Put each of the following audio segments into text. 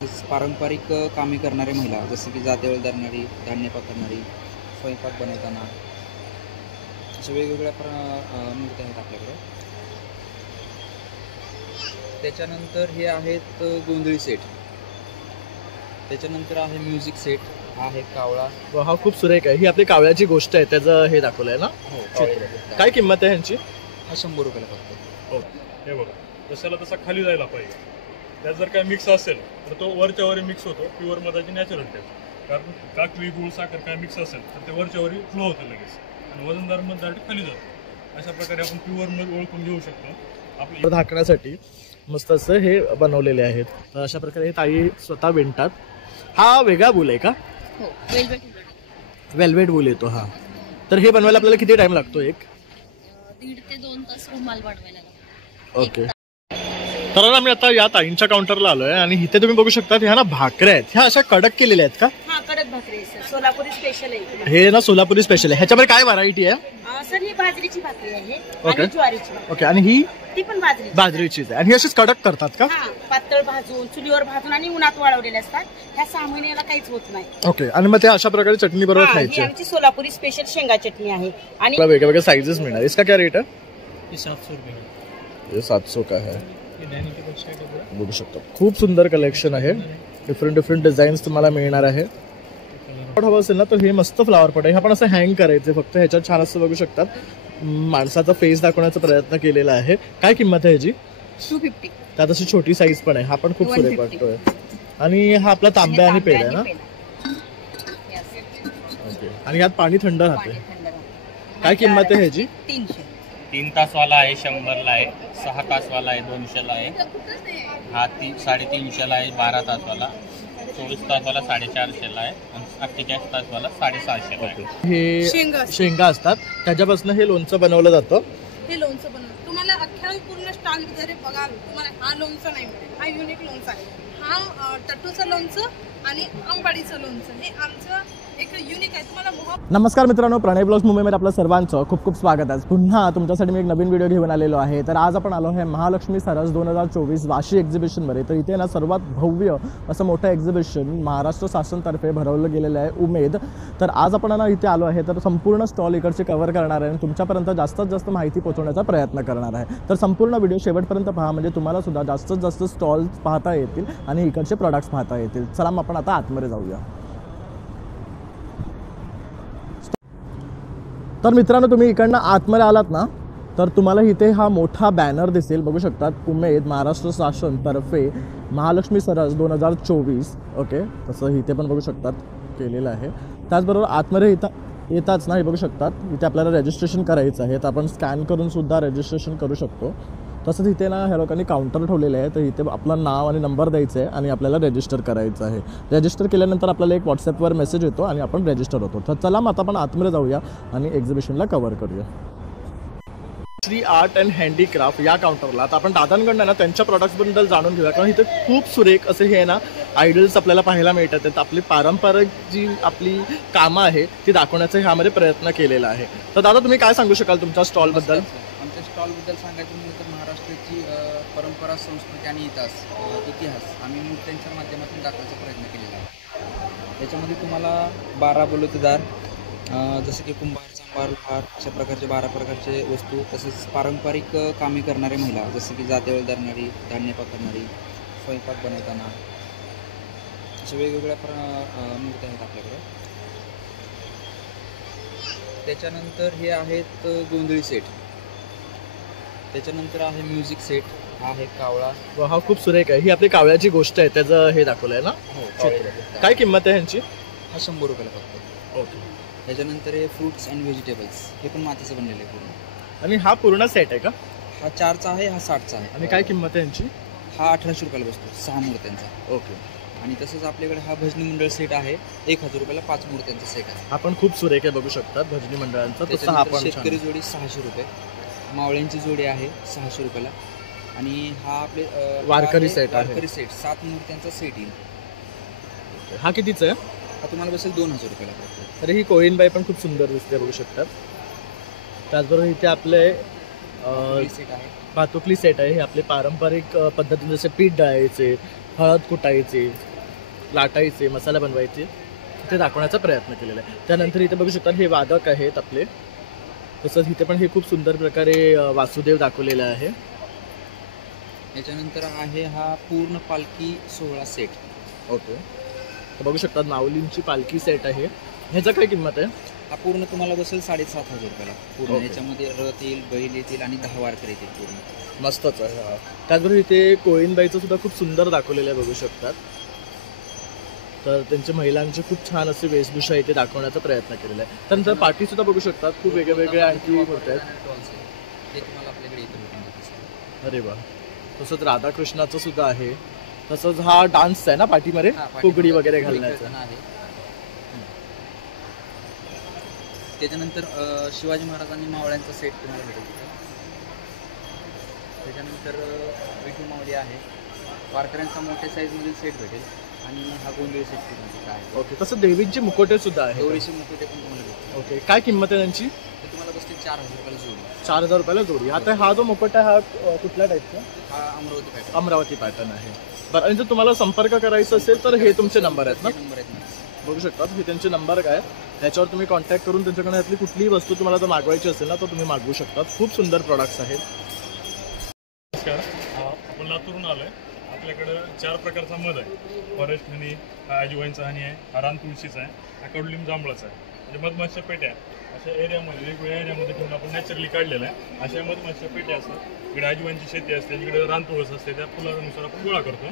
पारंपरिक कामे करणारे महिला, जसं की जातेवळ धरणारी, धान्य पकडणारी, स्वयंपाक बनवताना अशा वेगवेगळ्या मूर्ती आहेत आपल्याकडे. त्याच्यानंतर हे आहेत गोंधळी सेट. त्याच्यानंतर आहे म्युझिक सेट. हा आहे कावळा. हा खूप सुरेख आहे. ही आपली कावळ्याची गोष्ट आहे, त्याचं हे दाखवलंय ना. हो, काय किंमत आहे ह्यांची? हा 100 रुपयाला फक्त. हो, हे बघा, जशाला तसा खाली जायला पाहिजे. त्यात जर काय मिक्स असेल तर तो वरच्या वरी मिक्स होतो, प्युअर मधाची नॅचरल टेस्ट. कारण काकवी गुळ साखर काय मिक्स असेल तर ते वरच्या वरी फ्लो होतं लगेच आणि वजनदार मध डायरेक्ट खाली जातो. अशा प्रकारे आपण प्युअर मध ओळखून घेऊ शकतो. आपलं झाकण्यासाठी मस्त असं हे बनवलेले आहेत. तर अशा प्रकारे हे ताई स्वतः विणतात. हा वेगळा वूल आहे का? हो, वेल्वेट वूल येतो हा. तर हे बनवायला आपल्याला किती टाइम लागतो? 1.5 ते 2 तास रुमाल बनवायला लागतो. ओके. तर आम्ही आता या ताईंच्या काउंटरला आलोय आणि इथे तुम्ही बघू शकता ह्या ना भाकऱ्या आहेत. ह्या अशा कडक केलेल्या आहेत का? हा, कडक भाकरी आहे सर, सोलापुरी स्पेशल आहे. हे ना सोलापुरी स्पेशल आहे. ह्याच्यामध्ये काय व्हरायटी आहे? सर ही बाजरीची भाकरी आहे ओके. आणि ज्वारीची भाकरी. ओके. आणि ही ती पण बाजरीचीच आहे. आणि ही अशीच कडक करतात का? हा, पातळ भाजून चुलीवर भाजून आणि उन्हात वाळवलेले असतात. ह्या 6 महिन्याला काहीच होत नाही. ओके. आणि मग ते अशा प्रकारे चटणी बरोबर ही खायचे. आमची सोलापुरी स्पेशल शेंगा चटणी आहे. आणि वेगळे वेगळे साइजेस मिळणार. इसका क्या रेट है? हे 700 रुपये. ये 700 का है. बघू शकतो खूप सुंदर कलेक्शन आहे. डिफरंट डिझाईन्स तुम्हाला मिळणार आहे. हवं असेल ना तर हे मस्त फ्लावर पॉट आहे. हा पण असं हँग करायचे फक्त. ह्याच्यात छान असं बघू शकतात माणसाचा फेस दाखवण्याचा प्रयत्न केलेला आहे. काय किंमत आहे ह्याची? 250. त्यात अशी छोटी साईज पण आहे. हा पण खूप सुरेख वाटतोय. आणि हा आपला तांब्या आणि पेढा आहे ना. ओके. आणि यात पाणी थंड राहते. काय किंमत आहे ह्याची? 300. 3 तासवाला आहे 100ला आहे, 6 तासवाला आहे 200ला आहे, हा 350ला आहे, 12 तासवाला, 24 तासवाला 450ला आहे आणि 48 तासवाला 750ला आहे. हे शेंगा असतात त्याच्यापासून हे लोणचं बनवलं जातं. हे लोणचं बनवलं तुम्हाला अख्ख्या पूर्ण स्टॉल वगैरे बघा, तुम्हाला हा लोणचं नाही मिळेल. हा युनिक लोणचं आहे. हा टट्टूचं लोणचं आणि आंबाडीचं लोणचं हे आमचं एक युनिक आहे. तुम्हाला नमस्कार मित्रांनो, प्रणय ब्लॉग्स मुंबईमध्ये आपलं सर्वांचं खूप खूप स्वागत आहे. पुन्हा तुमच्यासाठी मी एक नवीन व्हिडिओ घेऊन आलेलो आहे. तर आज आपण आलो आहे महालक्ष्मी सरस 2024 वाशी एक्झिबिशनमध्ये. तर इथे ना सर्वात भव्य असं मोठं एक्झिबिशन महाराष्ट्र शासनातर्फे भरवलं गेलेलं आहे, उमेद. तर आज आपण ना इथे आलो आहे. तर संपूर्ण स्टॉल इकडचे कव्हर करणार आहे आणि तुमच्यापर्यंत जास्तीत जास्त माहिती पोहोचवण्याचा प्रयत्न करणार आहे. तर संपूर्ण व्हिडिओ शेवटपर्यंत पहा, म्हणजे तुम्हाला सुद्धा जास्तीत जास्त स्टॉल्स पाहता येतील आणि इकडचे प्रोडक्ट्स पाहता येतील. चला मग आपण आता आतमध्ये जाऊया. तर मित्रांनो, तुम्ही इकडनं आतमध्ये आलात ना तर तुम्हाला इथे हा मोठा बॅनर दिसेल. बघू शकतात, उमेद महाराष्ट्र शासनतर्फे महालक्ष्मी सरस 2024. ओके. तसं इथे पण बघू शकतात केलेलं आहे. त्याचबरोबर आतमध्ये इथं येताच ना हे बघू शकतात इथे आपल्याला रजिस्ट्रेशन करायचं आहे. तर आपण स्कॅन करून सुद्धा रजिस्ट्रेशन करू शकतो. तसंच इथे ना ह्या लोकांनी काउंटर ठेवलेलं आहे. तर इथे आपलं नाव आणि नंबर द्यायचं आहे आणि आपल्याला रजिस्टर करायचं आहे. रजिस्टर केल्यानंतर आपल्याला एक व्हॉट्सॲपवर मेसेज येतो आणि आपण रजिस्टर होतो. तर चला मग आता आपण आतमध्ये जाऊया आणि एक्झिबिशनला कव्हर करूया. श्री आर्ट अँड हँडीक्राफ्ट या काउंटरला आता आपण दादांकडनं ना त्यांच्या प्रॉडक्ट्सबद्दल जाणून घेऊया. कारण इथे खूप सुरेख असे हे ना आयडल्स आपल्याला पाहायला मिळतात. तर आपली पारंपरिक जी आपली कामं आहे ती दाखवण्याचा ह्यामध्ये प्रयत्न केलेला आहे. तर दादा, तुम्ही काय सांगू शकाल तुमच्या स्टॉलबद्दल? आमच्या स्टॉलबद्दल सांगायचं म्हणजे तर महाराष्ट्राची परंपरा, संस्कृती आणि इतिहास आम्ही मूर्त्यांच्या माध्यमातून दाखवायचा प्रयत्न केलेला आहे. त्याच्यामध्ये तुम्हाला 12 बलुतेदार, जसं की कुंभार, चांभार, लोहार अशा प्रकारचे 12 प्रकारचे वस्तू, तसेच पारंपरिक कामे करणारे महिला, जसं की जातेवळ धरणारी, धान्य पकडणारी, स्वयंपाक बनवताना अशा वेगवेगळ्या मूर्ती आहेत आपल्याकडे. त्याच्यानंतर हे आहेत गोंधळी सेट. त्याच्यानंतर आहे म्युझिक सेट. हा आहे कावळा. हा खूप सुरेख आहे. ही आपली कावळ्याची गोष्ट आहे, त्याचं हे दाखवलंय ना. हो. काय किंमत आहे ह्यांची? हा 100 रुपयाला फक्त. ओके. त्याच्यानंतर हे फ्रुट्स अँड व्हेजिटेबल्स, हे पण मातीचं बनलेलं आहे पूर्ण. आणि हा पूर्ण सेट आहे का? हा 4चा आहे, हा 7चा आहे. आणि काय किंमत आहे ह्यांची? हा 1800 रुपयाला बसतो 6 मूर्त्यांचा. ओके. आणि तसंच आपल्याकडे हा भजनी मंडळ सेट आहे, 1000 रुपयाला 5 मूर्त्यांचा सेट आहे. हा पण खूप सुरेख आहे, बघू शकतात भजनी मंडळांचा. तसं हा पण शेतकरी जोडी 600 रुपये. मावळ्यांची जोडी आहे 600 रुपयाला. आणि हा आपले वारकरी सेट आहे. वारकरी सेट 7 मूर्त्यांचा सेट येईल. हा कितीचा आहे? हा तुम्हाला बसेल 2000 रुपयाला. अरे ही कोळीनबाई पण खूप सुंदर दिसते, बघू शकतात. त्याचबरोबर इथे आपले सेट आहे, भातुकली सेट आहे. हे आपले पारंपरिक पद्धतीने जसे पीठ डाळायचे हळद कुटायचे, लाटायचे, मसाला बनवायचे ते दाखवण्याचा प्रयत्न केलेला आहे. त्यानंतर इथे बघू शकता हे वादक आहेत आपले. तसंच इथे पण हे खूप सुंदर प्रकारे वासुदेव दाखवलेला आहे. याच्यानंतर आहे हा पूर्ण पालखी सोहळा सेट. ओके, तर बघू शकता माऊलींची पालखी सेट आहे. ह्याचं काय किंमत आहे? हा पूर्ण तुम्हाला बसेल 7,500 रुपयाला पूर्ण. ओके. याच्यामध्ये रथ येईल, बैल येतील आणि 10 वारकरी येतील पूर्ण. मस्तच आहे हा. त्याचबरोबर इथे कोळींबाईचं सुद्धा खूप सुंदर दाखवलेलं आहे बघू शकतात. तर त्यांचे महिलांचे खूप छान असे वेशभूषा इथे दाखवण्याचा प्रयत्न केलेला आहे. त्यानंतर पाठी सुद्धा बघू शकतात, खूप वेगवेगळे आणखी होत आहेत. ते तुम्हाला आपल्याकडे इथे भेटून. अरे वा. तसंच राधाकृष्णाचं सुद्धा आहे. तसंच हा डान्स आहे ना पाठीमध्ये, हा, पाठीमध्ये फुगडी वगैरे फुगडी घालण्याचा. खेळताना आहे. त्याच्यानंतर शिवाजी महाराजांनी मावळ्यांचा सेट तुम्हाला भेटेल. त्याच्यानंतर विठू मावळी आहे, वारकऱ्यांचा मोठ्या साईजमधील सेट भेटेल आणि हा गोंधळी सेट तुम्हाला आहे. ओके, तसं देवींचे मुकोटे सुद्धा आहे. गौरीचे मुकुटे पण तुम्हाला भेटेल. ओके, काय किंमत आहे त्यांची? ते तुम्हाला बसतील 4,000 रुपयाला जोडी. 4,000 रुपयाला जोडी. आता हा जो मुकुट आहे हा कुठल्या टाईपचा? हा अमरावती पॅटर्न. अमरावती पॅटर्न आहे. बरं, आणि जर तुम्हाला संपर्क करायचा असेल तर हे तुमचे नंबर आहेत ना? नंबर आहेत ना. बघू शकतात हे त्यांचे नंबर काय, त्याच्यावर तुम्ही कॉन्टॅक्ट करून त्यांच्याकडे यातली कुठलीही वस्तू तुम्हाला जर मागवायची असेल ना तर तुम्ही मागवू शकता. खूप सुंदर प्रोडक्ट्स आहेत. नमस्कार, आपण लातूरून आलोय. आपल्याकडं 4 प्रकारचा मध आहे. फॉरेस्ट हनी, हा अजवाईनचा हनी आहे, हा रान तुळशीचा आहे, हा कडुलिंब जांभळाचा आहे. म्हणजे मधमाशा पेट्या अशा एरियामध्ये वेगवेगळ्या एरियामध्ये ठेवून आपण नॅचरली काढलेला आहे. अशा मधमाशा पेट्या असतात. इकडे अजवाईनची शेती असते, इकडे रान तुळस असते, त्या फुलानुसार आपण गोळा करतो.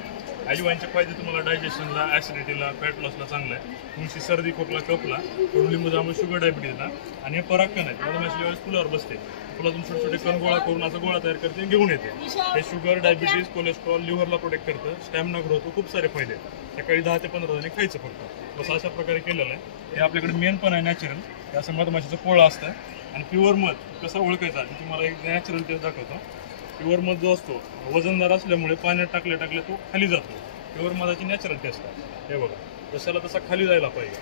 अजवाईनचे फायदे तुम्हाला डायजेशनला, ॲसिडिटीला, फॅट लॉसला चांगलं आहे. तुळशी सर्दी, खोकला, कफला, कडुलिंब जांभूळ शुगर डायबिटीजला. आणि हे परागकण आहेत. मधमाशी ज्यावेळेस फुलावर बसते, फुलातून छोटे छोटे कण गोळा करून असा गोळा तयार करते आणि घेऊन येते. हे शुगर, डायबिटीज, कोलेस्ट्रॉल, लिव्हरला प्रोटेक्ट करतं, स्टॅमिना ग्रोथ, खूप सारे फायदे आहेत. सकाळी 10 ते 15 जणी खायचं फक्त. बस अशा प्रकारे केलेलं आहे. हे आपल्याकडे मेन पण आहे नॅचरल. हे असं मधमाशीचं पोळं असतं. आणि प्युअर मध कसा ओळखायचा ते तुम्हाला एक नॅचरल टेस्ट दाखवतो. प्युअर मध जो असतो वजनदार असल्यामुळे पाण्यात टाकल्या टाकल्या तो खाली जातो. प्युअर मधाची नॅचरल टेस्ट आहे. हे बघा, जशाला तसा खाली जायला पाहिजे.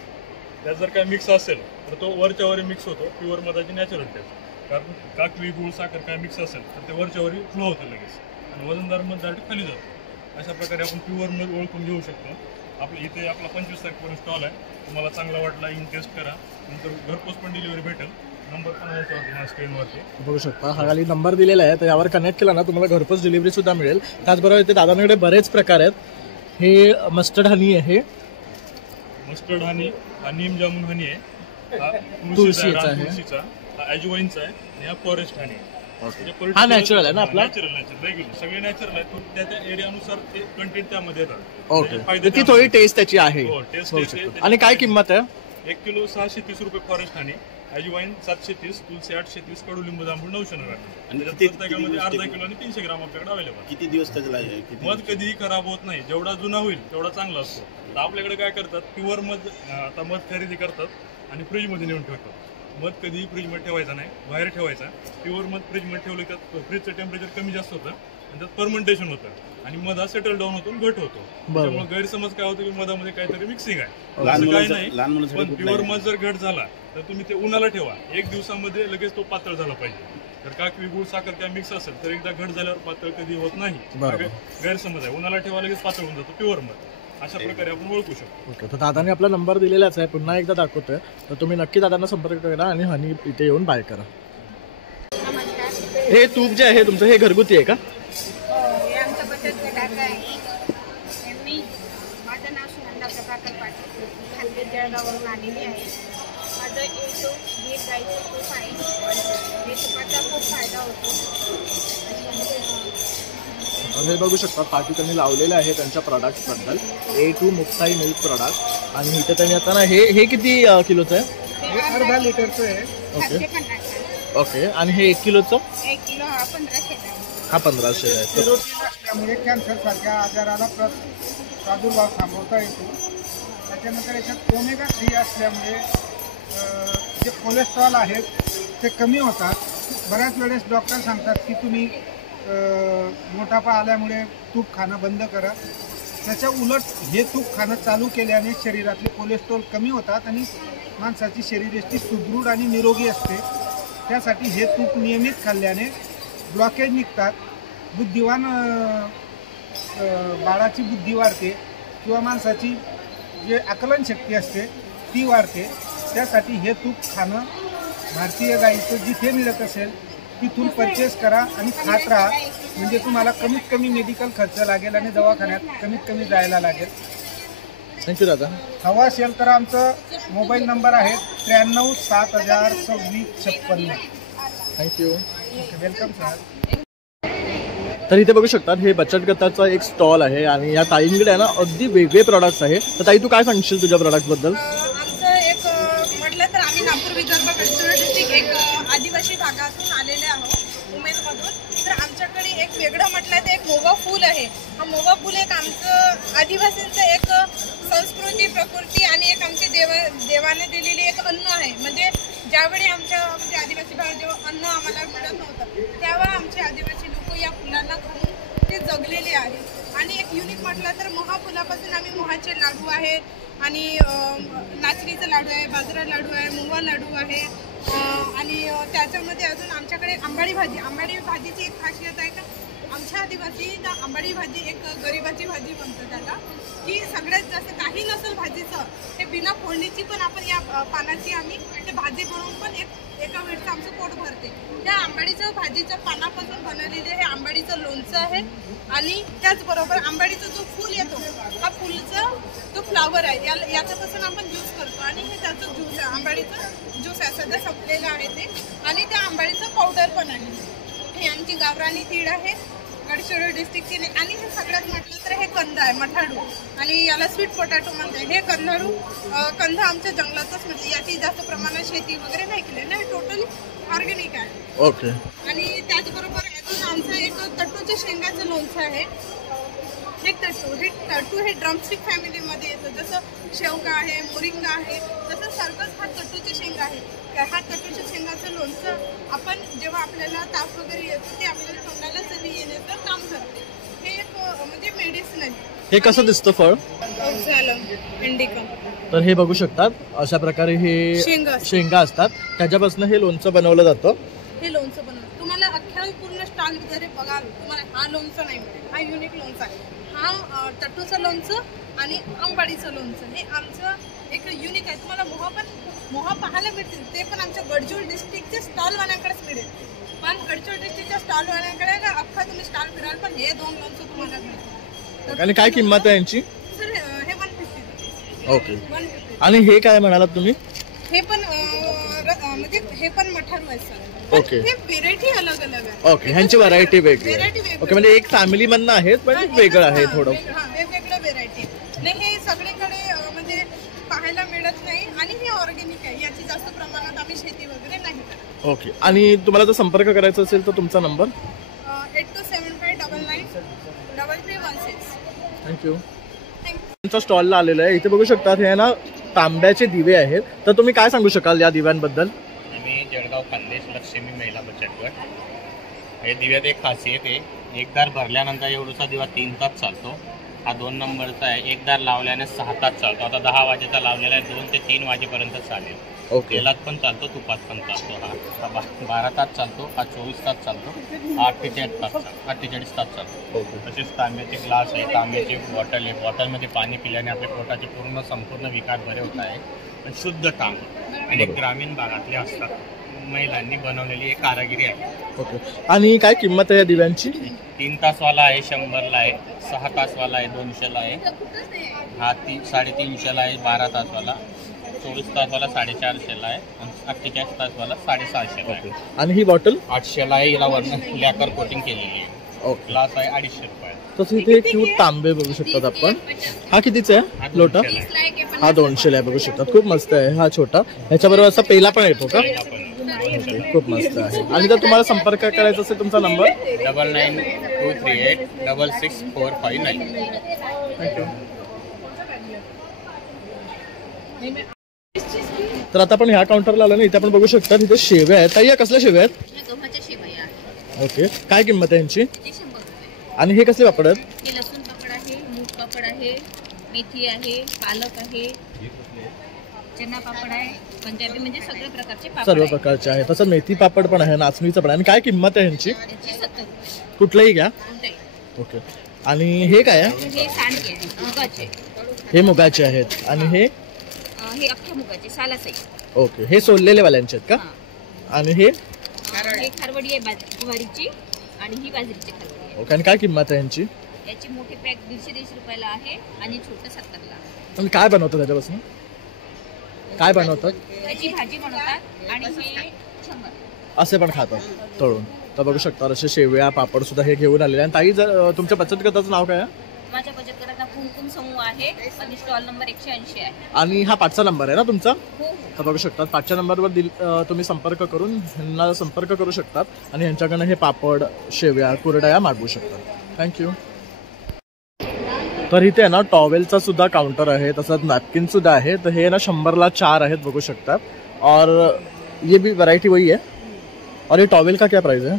त्यात जर काय मिक्स असेल तर तो वरच्यावरी मिक्स होतो. प्युअर मधाची नॅचरल टेस्ट. कारण काकवी, गुळ, साखर काय मिक्स असेल तर ते वरच्यावरी फ्लो होतं लगेच आणि वजनदार मध डायरेक्ट खाली जातो. अशा प्रकारे आपण प्युअर मध ओळखून घेऊ शकतो. आपल्या इथे आपला 25 तारखेपर्यंत स्टॉल आहे. तुम्हाला चांगला वाटला इन टेस्ट करा. नंतर घरपोच पण डिलिव्हरी भेटेल. नंबर पण आहे याच्यावरती स्क्रीनवरती बघू शकता. हा खाली नंबर दिलेला आहे, तर यावर कनेक्ट केला ना तुम्हाला घरपोच डिलिव्हरी सुद्धा मिळेल. त्याचबरोबर इथे दादांकडे बरेच प्रकार आहेत. हे मस्टर्ड हनी आहे, मस्टर्ड हनी, हा नीम जामुन हनी आहे, हा तुळशीचा आहे, तुळशीचा, हा अजवाईनचा आहे आणि हा फॉरेस्ट हनी आहे. हा नॅचरल आहे ना आपला? नॅचरल रेग्युलर सगळे नॅचरल आहे. त्या त्या एरियानुसार ते कंटेंट त्यामध्ये येतात. ओके, ती थोडी टेस्ट त्याची आहे. हो, टेस्ट. आणि काय किंमत आहे? 1 किलो 630 रुपये फॉरेस्ट हनी, अजवाईन 730, तुलसी 830, कडुलिंब जांभूळ 990. आणि प्रत्येकामध्ये अर्धा किलो आणि 300 ग्राम आपल्याकडे अवेलेबल. किती दिवस त्याचं मध कधीही खराब होत नाही. जेवढा जुना होईल तेवढा चांगला असतो. तर आपल्याकडे काय करतात, प्युअर मध आता मध खरेदी करतात आणि फ्रीजमध्ये नेऊन ठेवतात. मध कधीही फ्रीजमध्ये ठेवायचा नाही, बाहेर ठेवायचा. प्युअर मध फ्रीजमध्ये ठेवलं तर फ्रीजचं टेम्परेचर कमी जास्त होतं आणि त्यात फर्मेंटेशन होतं आणि मध हा सेटल डाऊन होतो, घट होतो. त्यामुळे गैरसमज काय होतो की मधामध्ये काहीतरी मिक्सिंग आहे, असं काही नाही. पण प्युअर मध जर घट झाला तर तुम्ही ते उन्हाला ठेवा. 1 दिवसामध्ये लगेच तो पातळ झाला पाहिजे. जर काकवी, गुळ, साखर काय मिक्स असेल तर एकदा घट झाल्यावर पातळ कधी होत नाही. गैरसमज आहे. उन्हाला ठेवा लगेच पातळ होऊन जातो प्युअर मध. अशा प्रकारे आपण ओळखू शकतो. ओके, तर दादाने आपला नंबर दिलेलाच आहे, पुन्हा एकदा दाखवतोय. तर तुम्ही नक्की दादांना संपर्क करा आणि हनी इथे येऊन बाय करा. नमस्कार. हे तूप जे आहे तुमचं हे घरगुती आहे का? हे आमचं बचत गटाचं आहे. माझं नाव सुनंदा प्रभाकर पाटील, खानदेश जळगाववरून आलेली आहे. माझं एक गीर गाईचं तूप आहे. हे तुपाचा खूप फायदा होतो. हे बघू शकता पाठी त्यांनी लावलेलं आहे त्यांच्या प्रॉडक्ट्सबद्दल. A2 Muktai milk product. आणि इथे त्यांनी आता ना हे किती किलोचं आहे? हे अर्धा लिटरचं आहे. ओके 750. ओके, आणि हे 1 किलोचं? 1 किलो हा 1500 आहे. हा 1500 आहे. निरोगी असल्यामुळे कॅन्सरसारख्या आजाराला प्रादुर्भाव थांबवता येतो. त्याच्यानंतर याच्यात ओमेगा 3 असल्यामुळे जे कोलेस्ट्रॉल आहेत ते कमी होतात. बऱ्याच वेळेस डॉक्टर सांगतात की तुम्ही मोटापा आल्यामुळे तूप खाणं बंद करा. त्याच्या उलट हे तूप खाणं चालू केल्याने शरीरातले कोलेस्ट्रॉल कमी होतात आणि माणसाची शरीरयष्टी सुदृढ आणि निरोगी असते. त्यासाठी हे तूप नियमित खाल्ल्याने ब्लॉकेज निघतात. बुद्धिवान बाळाची बुद्धी वाढते किंवा माणसाची जे आकलन शक्ती असते ती वाढते. त्यासाठी हे तूप खाणं भारतीय गाईचं जिथे मिळत असेल तिथून परचेस करा आणि खात राहा. म्हणजे तुम्हाला कमीत कमी मेडिकल खर्च लागेल आणि दवाखान्यात कमीत कमी जायला लागेल. थँक्यू दादा. हवा असेल तर आमचं मोबाईल नंबर आहे 93 7000 26 56. थँक्यू. Welcome sir. तर इथे बघू शकतात हे बचत गटाचा एक स्टॉल आहे आणि या ताईंकडे आहे ना अगदी वेगळे प्रॉडक्ट्स आहे. तर ताई तू काय सांगशील तुझ्या प्रॉडक्टबद्दल? आमचं एक म्हटलं तर आम्ही नागपूर विदर्भ गडचिरोली डिस्ट्रिक्ट एक आदिवासी भागातून आलेले आहोत उमेदमधून. तर आमच्याकडे एक वेगळं म्हटलं तर एक मोगा फूल आहे. हा मोगा फूल एक आमचं आदिवासींचं एक संस्कृती प्रकृती आणि एक आमची देवाने दिलेली एक अन्न आहे. म्हणजे ज्यावेळी आमच्या म्हणजे आदिवासी भागात जेव्हा अन्न आम्हाला मिळत नव्हतं तेव्हा आमचे आदिवासी लोक या फुलांना खाऊन ते जगलेले आहेत. आणि एक युनिक म्हटलं तर मोहा फुलापासून आम्ही मोहाचे लाडू आहेत आणि नाचणीचं लाडू आहे, बाजरा लाडू आहे, मुंगा लाडू आहे आणि त्याच्यामध्ये अजून आमच्याकडे आंबाडी भाजीची एक खासियत आहे का आमच्या आदिवासी आंबाडी भाजी एक गरिबाची भाजी म्हणतो त्याला, की सगळ्यात जास्त काही नसेल भाजीचं हे बिना फोडणीची पण आपण या पानाची आम्ही ते भाजी बनवून पण एका वेळचं आमचं पोट भरते. त्या आंबाडीचं भाजीच्या पानापासून बनवलेले हे आंबाडीचं लोणचं आहे. आणि त्याचबरोबर आंबाडीचा जो फूल येतो हा फुलचा जो फ्लावर आहे याच्यापासून आपण ज्यूस करतो आणि हे त्याचं ज्यूस आहे, आंबाडीचं ज्यूस आहे. सध्या संपलेलं आहे ते. आणि त्या आंबाडीचं पावडर पण आहे. ही आमची गावरानी तीळ आहे गडचिरोली डिस्ट्रिक्टची. आणि हे सगळ्यात म्हटलं तर हे कंद आहे मठाडू आणि याला स्वीट पोटॅटो म्हणतात. हे कंद आमच्या जंगलातच म्हणजे याची जास्त प्रमाणात शेती वगैरे नाही केली ना, टोटली ऑर्गॅनिक आहे. ओके. आणि त्याचबरोबर अजून आमचं एक तट्टूच्या शेंगाचं लोणचं आहे. हे तट्टू हे ड्रमस्टिक फॅमिलीमध्ये येतं. जसं शेवगा आहे, मोरिंगा आहे, तसं सर्वच हा तट्टूच्या शेंगा आहे. हा तट्टूच्या शेंगाचं लोणचं आपण जेव्हा आपल्याला ताप वगैरे येतो ते आपल्याला तोंडाला चवी येण्याचं काम करते. हे एक म्हणजे मेडिसिन आहे. हे कसं दिसतं फळ? इंडिका. तर हे बघू शकतात अशा प्रकारे हे शेंगा असतात त्याच्यापासून हे लोणचं बनवलं जातं. हे लोणचं बनवलं तुम्हाला अख्ख्या पूर्ण स्टॉल जरी बघाल तुम्हाला हा लोणचं नाही मिळेल. हा युनिक लोणचं आहे. हा तट्टूचं लोणचं आणि आंबाडीचं लोणचं हे आमचं एक युनिक आहे. तुम्हाला मोहा पाहायला मिळतील ते पण आमच्या गडचिरोली डिस्ट्रिक्टच्या स्टॉलवाल्यांकडेच मिळेल. पण गडचिरोली डिस्ट्रिक्टच्या स्टॉलवाल्यांकडे का अख्खा तुम्ही स्टॉल फिराल पण हे दोन लोणचं तुम्हाला मिळतील. आणि काय किंमत आहे यांची? सर हे 150. ओके. आणि हे काय म्हणालात तुम्ही? हे पण म्हणजे हे पण मठारू आहे सर. ओके. हे व्हेरायटी अलग अलग आहे. ओके. ह्यांची व्हरायटी वेगळी आहे. ओके. म्हणजे एक फॅमिली मधनं आहेत पण वेगळं आहे थोडं. वेगवेगळं व्हेरायटी नाही. हे सगळीकडे म्हणजे पाहायला मिळत नाही आणि हे ऑर्गॅनिक आहे. याची जास्त प्रमाणात आम्ही शेती वगैरे नाही करत. ओके. आणि तुम्हाला जर संपर्क करायचा असेल तर तुमचा नंबर? 8275993316. थँक्यू. तुमच्या स्टॉलला आलेलं आहे. इथे बघू शकतात हे ना तांब्याचे दिवे आहेत. तर तुम्ही काय सांगू शकाल या दिव्यांबद्दल? आम्ही जळगाव खानदेश लक्ष्मी महिला बचत गट. हे दिव्यात एक खासियत आहे, एक दार भरल्यानंतर एवढासा दिवा 3 तास चालतो. हा 2 नंबरचा आहे. एक दार लावल्याने 6 तास चालतो. आता 10 वाजेचा लावलेला आहे, 2 ते 3 वाजेपर्यंत चालेल. ओके. तेलात पण चालतो, तुपात पण चालतो. हा 12 तास चालतो, हा 24 तास चालतो, हा 48 तास चालतो. ओके. तसेच तांब्याचे ग्लास आहे, तांब्याची बॉटल आहे. बॉटलमध्ये पाणी पिल्याने आपल्या पोटाचे संपूर्ण विकार बरे होत आहे. पण शुद्ध तांब आणि ग्रामीण भागातले असतात महिलांनी बनवलेली एक कारागिरी आहे. ओके. आणि काय किंमत आहे या दिव्यांची? 3 तासवाला आहे 100ला आहे, 6 तासवाला आहे 200ला आहे, हा 350ला आहे, 12 तासवाला, 24 तासवाला 450ला आहे आणि 48 तासवाला 650ला आहे. आणि ही बॉटल 800ला आहे. हिला वरण लॅकर कोटिंग केलेली आहे. ओके. ग्लास आहे 250 रुपये. तसं इथे क्यूट तांबे बघू शकतात आपण. हा कितीचा आहे लोटा? हा 200ला आहे. बघू शकतात खूप मस्त आहे हा छोटा. ह्याच्याबरोबर असा पेला पण येतो का? खूप मस्त आहे. आणि जर तुम्हाला संपर्क करायचा असेल तुमचा नंबर? 9923866459. थँक्यू. तर आता आपण ह्या काउंटरला आलो ना, इथे आपण बघू शकता इथे शेव्या आहेत. ताई या कसल्या शेव्या आहेत? गव्हाच्या शेवया आहे. ओके. काय किंमत आहे यांची? 100 रुपये. आणि हे कसले पापड आहेत? हे लसूण पापड आहे, मूग पापड आहे, मेथी आहे, पालक आहे, चना पापड आहे, पंजाबी म्हणजे सगळ्या प्रकारचे पापड सर्व आहे. प्रकारचे आहे. तसं मेथी पापड पण आहे, नाचणीचं पण आहे. आणि काय किंमत आहे यांची? याची 70 रुपये. कुठलंही घ्या. कोणताही. ओके. आणि हे काय आहे? हे सांडगे आहे, मुगाचे. हे मुगाचे आहेत आणि हे हे अख्ख्या मुगाचे सालासही. ओके, हे सोललेले वाल्यांचे आहेत का? आणि हे हे खारवडी आहे ज्वारीची आणि ही बाजरीची खारवडी आहे. ओके, आणि काय किंमत आहे यांची? याची मोठी पॅक 150 रुपयाला आहे आणि छोटं 70ला. आणि काय बनवतात त्याच्यापासून? काय बनवतात? याची भाजी बनवतात आणि हे 100. असे पण खातात तळून. तर बघू शकता असे शेवया पापड सुद्धा हे घेऊन आलेले. आणि ताई, जर तुमच्या बचत गटाचं नाव काय आहे? माझ्या बचत गटाचा कुमकुम समूह आहे आणि स्टॉल नंबर 180 आहे. आणि हा 5चा नंबर आहे ना तुमचा? हो. तर बघू शकतात 5च्या नंबरवर तुम्ही संपर्क करून ह्यांना संपर्क करू शकतात आणि ह्यांच्याकडनं हे पापड शेवया कुरडया मागवू शकतात. थँक्यू. तर इथे ना टॉवेलचा सुद्धा काउंटर आहे, तसंच नॅपकिन सुद्धा आहे. तर हे ना 100ला 4 आहेत बघू शकतात. और ये भी वैरायटी वही है. और ये टॉवेल का क्या प्राइस है?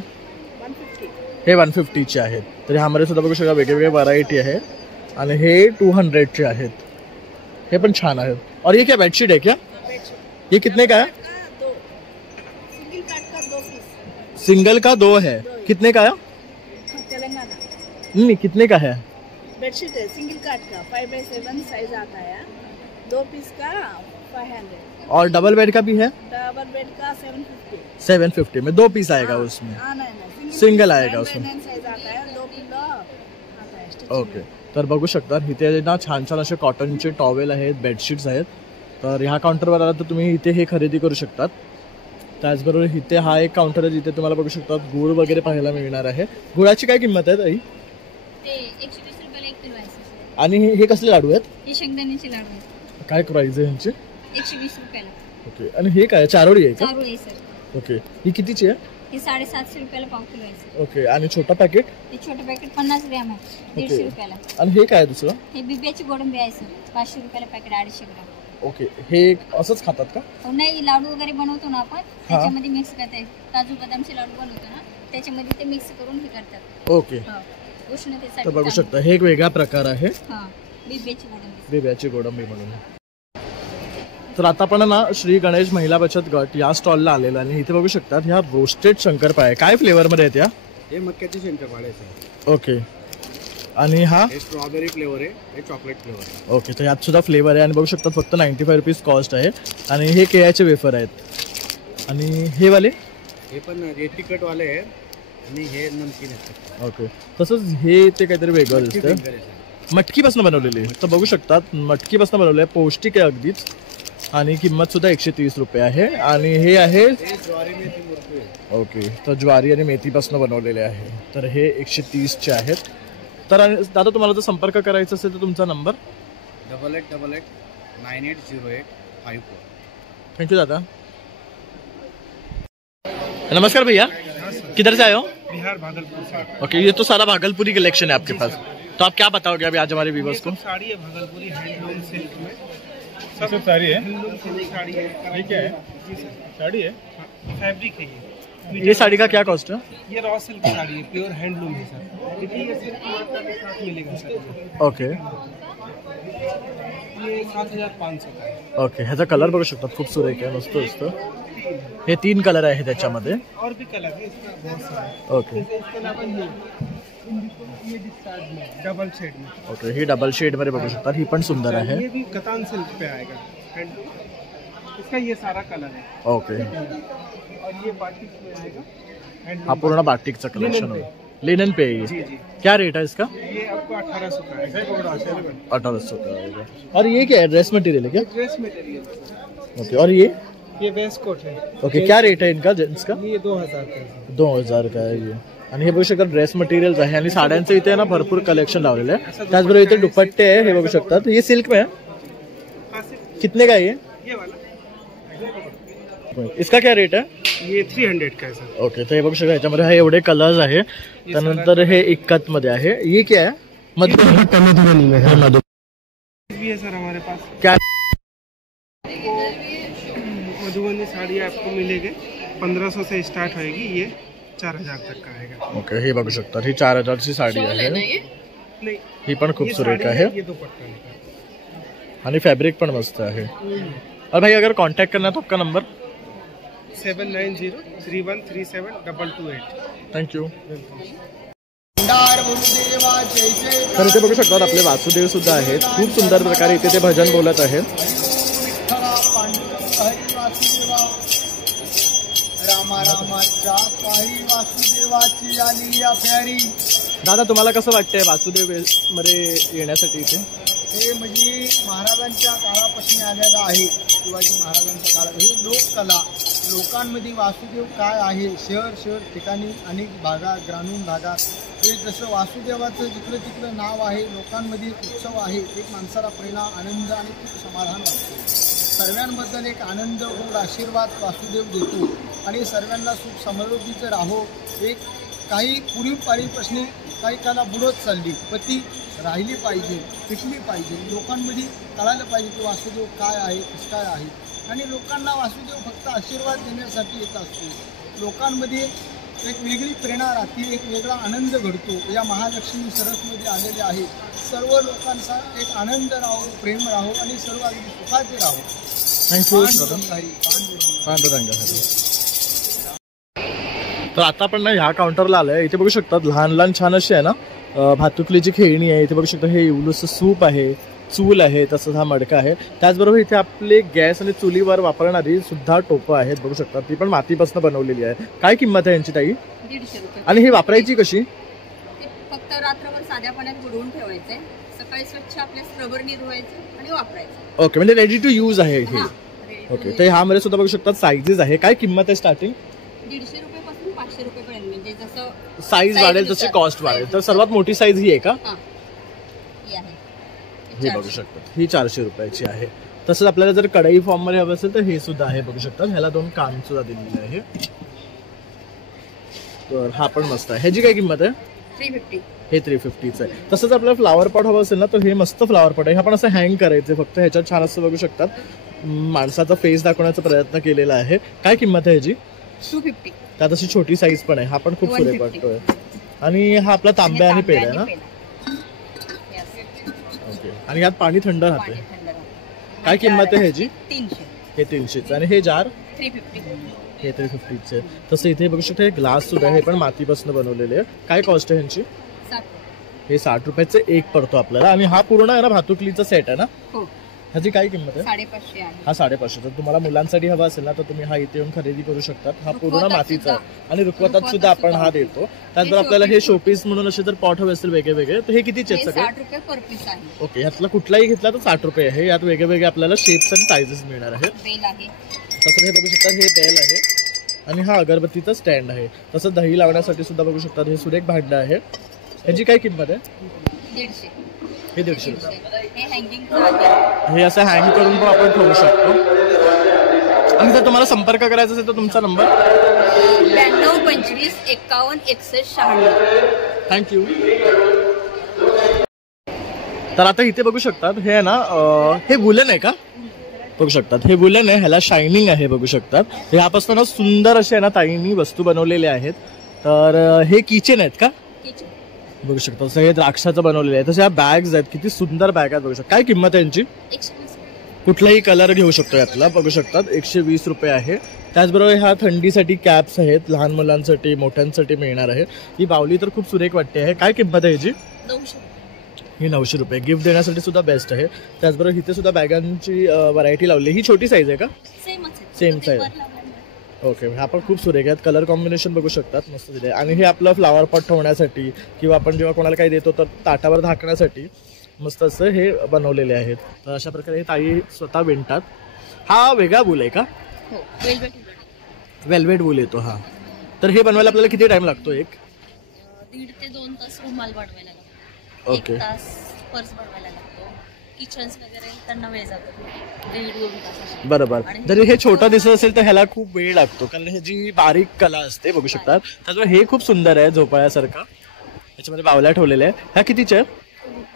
150. हे 150चे आहेत. तर ह्यामध्ये सुद्धा बघू शकता वेगवेगळे व्हरायटी आहे. आणि हे 200चे आहेत. हे पण छान आहेत. और ये क्या बेडशीट है क्या? ये कितने का है? सिंगल काट का 2 पीस. सिंगल का 2 है. कितने का है? तेलंगाना नहीं, कितने का है? बेडशीट है सिंगल काट का 5x7 साइज आता है. 2 पीस का 500. और डबल बेड का भी है? डबल बेड का 750. 750 में 2 पीस आएगा उसमें. नहीं, सिंगल आएगा उसमें. साइज आता है. 2 किलो आता है. ओके. तर बघू शकता इथे ना छान छान असे कॉटनचे टॉवेल आहेत, बेडशीट्स आहेत. तर ह्या काउंटरवर आला तर तुम्ही इथे हे खरेदी करू शकतात. त्याचबरोबर इथे हा एक काउंटर आहे जिथे तुम्हाला बघू शकतात गुळ वगैरे पाहायला मिळणार आहे. गुळाची काय किंमत आहे ताई? ते 120 रुपयाला 1 किलो आहे. आणि हे कसले लाडू आहेत? हे शेंगदाण्याचे लाडू आहेत. काय प्राइस आहे यांची? 120 रुपयाला. ओके. आणि हे काय चारोळी आहे का? चारू आहे सर. ओके. ही कितीची आहे? हे 750 रुपयाला पाव किलो आहे सर. ओके. आणि छोटा पॅकेट? हे छोटं पॅकेट 50 ग्रॅम आहे, 150 रुपयाला. आणि हे काय आहे दुसरं? हे बिब्याची गोडंबी आहे सर, 500 रुपयाला पॅकेट 250 ग्रॅम. ओके. हे असंच खातात का? नाही, लाडू वगैरे बनवतो ना आपण त्याच्यामध्ये मिक्स करतात. काजू बदामचे लाडू बनवतो ना त्याच्यामध्ये ते मिक्स करून हे करतात. ओके. उष्णतेसाठी तर बघू शकता हे एक वेगळा प्रकार आहे बिब्याची गोडंबी. बिब्याची गोडंबी म्हणून. तर आता आपण ना श्री गणेश महिला बचत गट या स्टॉलला आलेलो आणि इथे बघू शकतात ह्या रोस्टेड शंकरपाळे काय फ्लेवरमध्ये आहेत या? हे मक्याचे शंकरपाळे आहेत. ओके. आणि हा स्ट्रॉबेरी फ्लेवर आहे, हे चॉकलेट फ्लेवर आहे. ओके. तर यात सुद्धा फ्लेवर आहे आणि बघू शकतात फक्त 95 रुपीज कॉस्ट आहे. आणि हे केळ्याचे वेफर आहेत. आणि हे वाले हे पण तिखटवाले आहे आणि हे नमकीन आहेत. ओके. तसंच हे ते काहीतरी वेगळं दिसतं. मटकीपासून बनवलेली. तर बघू शकतात मटकीपासून बनवले आहे, पौष्टिक आहे अगदीच. आणि किंमत सुद्धा 130 रुपये आहे. आणि हे आहे ज्वारी मेथी मुरकू आहे. ओके. तर ज्वारी आणि मेथीपासून बनवलेले आहे. तर हे 130चे आहेत. तर दादा तुम्हाला जर संपर्क करायचा असेल तर तुमचा नंबर 8888 9808 54. थैंक यू दादा. नमस्कार भैया, किधर से आए हो? बिहार भागलपुर से. ओके. ये तो सारा भागलपुरी कलेक्शन है आपके पास. तो आप क्या बताओगे अभी आज हमारे व्यूवर्स को? साड़ी है भागलपुरी हैंडलूम सिल्क में. सब साड़ी है. हैंडलूम सिल्क साड़ी है. ये क्या है? जी सर. साड़ी है. फैब्रिक है ये साड़ी का क्या कॉस्ट है? ये रॉ सिल्क साड़ी है, प्योर हैंडलूम है सर. देखिए ये सिल्क मार्का के साथ मिलेगा सर. ओके. ये 7500 का है. ओके. ह्याचा कलर बघू शकतात खूप सुरेख आहे, मस्त असतं. हे 3 कलर आहे त्याच्यामध्ये. और भी कलर है इसका बहुत सारा. ओके. इसके अलावा ये डिस्चार्ज में डबल शेड में. ओके. ही डबल शेड मध्ये बघू शकतात, ही पण सुंदर आहे. ये भी कतान सिल्क पे आएगा हैंडलूम. इसका ये सारा कलर है. ओके. और ये बाटिक में आएगा हैंडलूम. हा पूर्ण बाटिकचा कलेक्शन आहे. लिनन पे है जी ये. जी. क्या रेट है इसका? ये आपको 1800 का है. 1800 का आएगा. और ये क्या है, ड्रेस मटेरियल है क्या? Dress material. ओके. और ये वेस्ट कोट है. ओके. क्या रेट है इनका जेंट्स का? ये 2000 का है. 2000 का आहे ये. आणि हे बघू शकता ड्रेस मटेरियल्स आहे आणि साड्यांचं इथे ना भरपूर कलेक्शन लावलेलं आहे. त्याचबरोबर इथे दुपट्टे आहे, हे बघू शकतात. ये सिल्क में है. कितने का है ये? ये वाला इसका क्या रेट है? ये 300 का है सर. ओके. तर हे बघू शकता ह्याच्यामध्ये हे एवढे कलर्स आहे. त्यानंतर हे इक्कत मध्ये आहे. ये क्या है? मधुबनी में है. मधुबनी भी है सर हमारे पास. क्या? मधुबनी साड़ी आपको मिलेगी 1500 से स्टार्ट होएगी. ये 4000 तक का आएगा. ओके. हे बघू शकता ही 4000 ची साडी आहे. नहीं, ही पण खूप सुरेख आहे ये दुपट्टा निकाल. आणि फॅब्रिक पण मस्त आहे. और भाई अगर कांटेक्ट करना है तो आपका नंबर 7903137228. Thank you. तर इथे बघू शकतात आपले वासुदेव सुद्धा आहेत. खूप सुंदर प्रकारे इथे ते भजन बोलत आहेत. रामा रामाच्या पायी वासुदेवाची आली या प्यारी. दादा तुम्हाला कसं वाटतंय वासुदेव मध्ये येण्यासाठी इथे? हे म्हणजे महाराजांच्या काळापासून आलेलं आहे. शिवाजी महाराजांच्या काळात हे लोककला, लोकांमध्ये वासुदेव काय आहे, शहर ठिकाणी अनेक भागात, ग्रामीण भागात हे जसं वासुदेवाचं जिकडं तिकडं नाव आहे, लोकांमध्ये उत्सव आहे. एक माणसाला प्रेरणा, आनंद आणि खूप समाधान वाटते. सर्वांबद्दल एक आनंद व आशीर्वाद वासुदेव देतो आणि सर्वांना सुख समृद्धीचं राहो. एक काही पूर्वी पाळीपासून काही काला बुडत चालली, पती राहिली पाहिजे, टिकली पाहिजे. लोकांमध्ये कळायला पाहिजे की वासुदेव काय आहे, कसं काय आहे. आणि लोकांना वासुदेव फक्त आशीर्वाद देण्यासाठी येत असतो. लोकांमध्ये एक वेगळी प्रेरणा राहते, एक वेगळा आनंद घडतो. या महालक्ष्मी सरसमध्ये आलेले आहे. सर्व लोकांचा एक आनंद राहो, प्रेम राहो आणि सर्व अगदी सुखाचे राहो. पांडुरंगासाठी. तर आता आपण ना ह्या काउंटरला आलोय. इथे बघू शकतात लहान लहान छान अशी आहे ना भातुकलीची खेळणी आहे. इथे बघू शकता हे इवलूचं सूप आहे, चूल आहे, तसंच हा मडका आहे. त्याचबरोबर इथे आपले गॅस आणि चुलीवर वापरणारी सुद्धा टोपं आहेत. बघू शकता ती पण मातीपासून बनवलेली आहे. काय किंमत आहे यांची ताई? 150 रुपये. आणि ही वापरायची कशी? फक्त रात्रभर साध्या पाण्यात बुडवून ठेवायचे, सकाळी स्वच्छ आपल्या स्क्रबरनी धुवायचं आणि वापरायचं. ओके, म्हणजे रेडी टू यूज आहे हे. ओके, तर ह्यामध्ये सुद्धा बघू शकतात साईजेस आहे. काय किंमत आहे स्टार्टिंग? 150 रुपयापासून 500 रुपयेपर्यंत. म्हणजे जसं साईज वाढेल तसे कॉस्ट वाढेल. तर सर्वात मोठी साईज ही आहे का? ही आहे. हे बघू शकतात ही 400 रुपयाची आहे. तसंच आपल्याला जर कढई फॉर्म मध्ये हवं असेल तर हे सुद्धा आहे. बघू शकतात ह्याला 2 कान सुद्धा दिलेले आहे. तर हा पण मस्त आहे. ह्याची काय किंमत आहे? 350. हे 350च आहे. तसंच आपल्याला फ्लावर पॉट हवं असेल ना तर हे मस्त फ्लावर पॉट आहे. हा पण असं हँग करायचं फक्त. ह्याच्यात छान असं बघू शकतात माणसाचा फेस दाखवण्याचा प्रयत्न केलेला आहे. काय किंमत आहे ह्याची? 250. त्यात अशी छोटी साईज पण आहे. हा पण खूप सुरेख वाटतोय. आणि हा आपला तांब्या आणि पेढा आहे ना? ओके, आणि यात पाणी थंड राहते. काय किंमत आहे ह्याची? 300. हे 300च. आणि हे जार? 350. हे 350चे. तसं इथे बघू शकता हे ग्लास सुद्धा हे पण मातीपासून बनवलेले आहे. काय कॉस्ट आहे ह्यांची? 60. हे 60 रुपयाचे एक पडतो आपल्याला. आणि हा पूर्ण आहे ना भातुकलीचा सेट आहे ना? हो. ह्याची काय किंमत आहे? 550 आहे. हा 550. तर तुम्हाला मुलांसाठी हवा असेल ना तर तुम्ही हा इथे येऊन खरेदी करू शकतात. हा पूर्ण मातीचा आहे. आणि रुखवतात सुद्धा आपण हा देतो. त्याचबरोबर आपल्याला हे शोपीस म्हणून असे जर पॉट हवे असेल वेगळे वेगळे तर हे कितीचे आहेत सगळे? 60 रुपये पर पीस आहे. ओके, ह्यातला कुठलाही घेतला तर 60 रुपये आहे. यात वेगळे वेगळे आपल्याला शेप्स आणि साईजेस मिळणार आहेत. बेल आहे. तसं हे बघू शकतात हे बेल आहे. आणि हा अगरबत्तीचा स्टँड आहे. तसंच दही लावण्यासाठी सुद्धा बघू शकतात हे सुरेख भांड आहे. ह्याची काय किंमत आहे? 150. हे 150 रुपये. हे हँगिंग आहे. हे असं हँग करून पण आपण ठेवू शकतो. आणि जर तुम्हाला संपर्क करायचा असेल तर तुमचा नंबर? 92 25 51 61 96. थँक्यू. तर आता इथे बघू शकतात हे आहे ना हे वुलन आहे का? बघू शकतात हे वुलन आहे. ह्याला शायनिंग आहे. बघू शकतात ह्यापासून ना सुंदर असे ना ताईंनी वस्तू बनवलेल्या आहेत. तर हे किचन आहेत का? बघू शकता हे द्राक्षाचं बनवलेलं आहे. तसे ह्या बॅग्स आहेत. किती सुंदर बॅग आहेत. बघू शकता. काय किंमत आहे यांची? 120. कुठलाही कलर घेऊ शकतो यातला. बघू शकतात 120 रुपये आहे. त्याचबरोबर ह्या थंडीसाठी कॅप्स आहेत. लहान मुलांसाठी मोठ्यांसाठी मिळणार आहे. ही बावली तर खूप सुरेख वाटते आहे. काय किंमत आहे ह्याची? 900. ही 900 रुपये. गिफ्ट देण्यासाठी सुद्धा बेस्ट आहे. त्याचबरोबर इथे सुद्धा बॅगांची व्हरायटी लावली. ही छोटी साईज आहे का? Same size. ओके, हा पण खूप सुरेख आहेत. कलर कॉम्बिनेशन बघू शकतात मस्त दिले. आणि हे आपलं फ्लावर पॉट ठेवण्यासाठी किंवा आपण जेव्हा कोणाला काही देतो तर ताटावर झाकण्यासाठी मस्त असं हे बनवलेले आहेत. तर अशा प्रकारे हे ताई स्वतः विणतात. हा वेगळा वूल आहे का? हो, वेलवेट. वेल्वेट वूल येतो हा. तर हे बनवायला आपल्याला किती टाइम लागतो? 1.5 ते 2 तास रुमाल बनवायला लागतो. ओके. 1 तास पर्स बनवायला लागतो. किचन्स वगैरे त्यांना वेळ जातो 1.5-2 तास. बरोबर. जरी हे छोटं दिसत असेल तर ह्याला खूप वेळ लागतो कारण ह्याची बारीक कला असते. बघू शकतात. त्याचबरोबर हे खूप सुंदर आहे झोपाळ्यासारखं. याच्यामध्ये बावल्या ठेवलेल्या आहे. ह्या कितीच्या आहेत?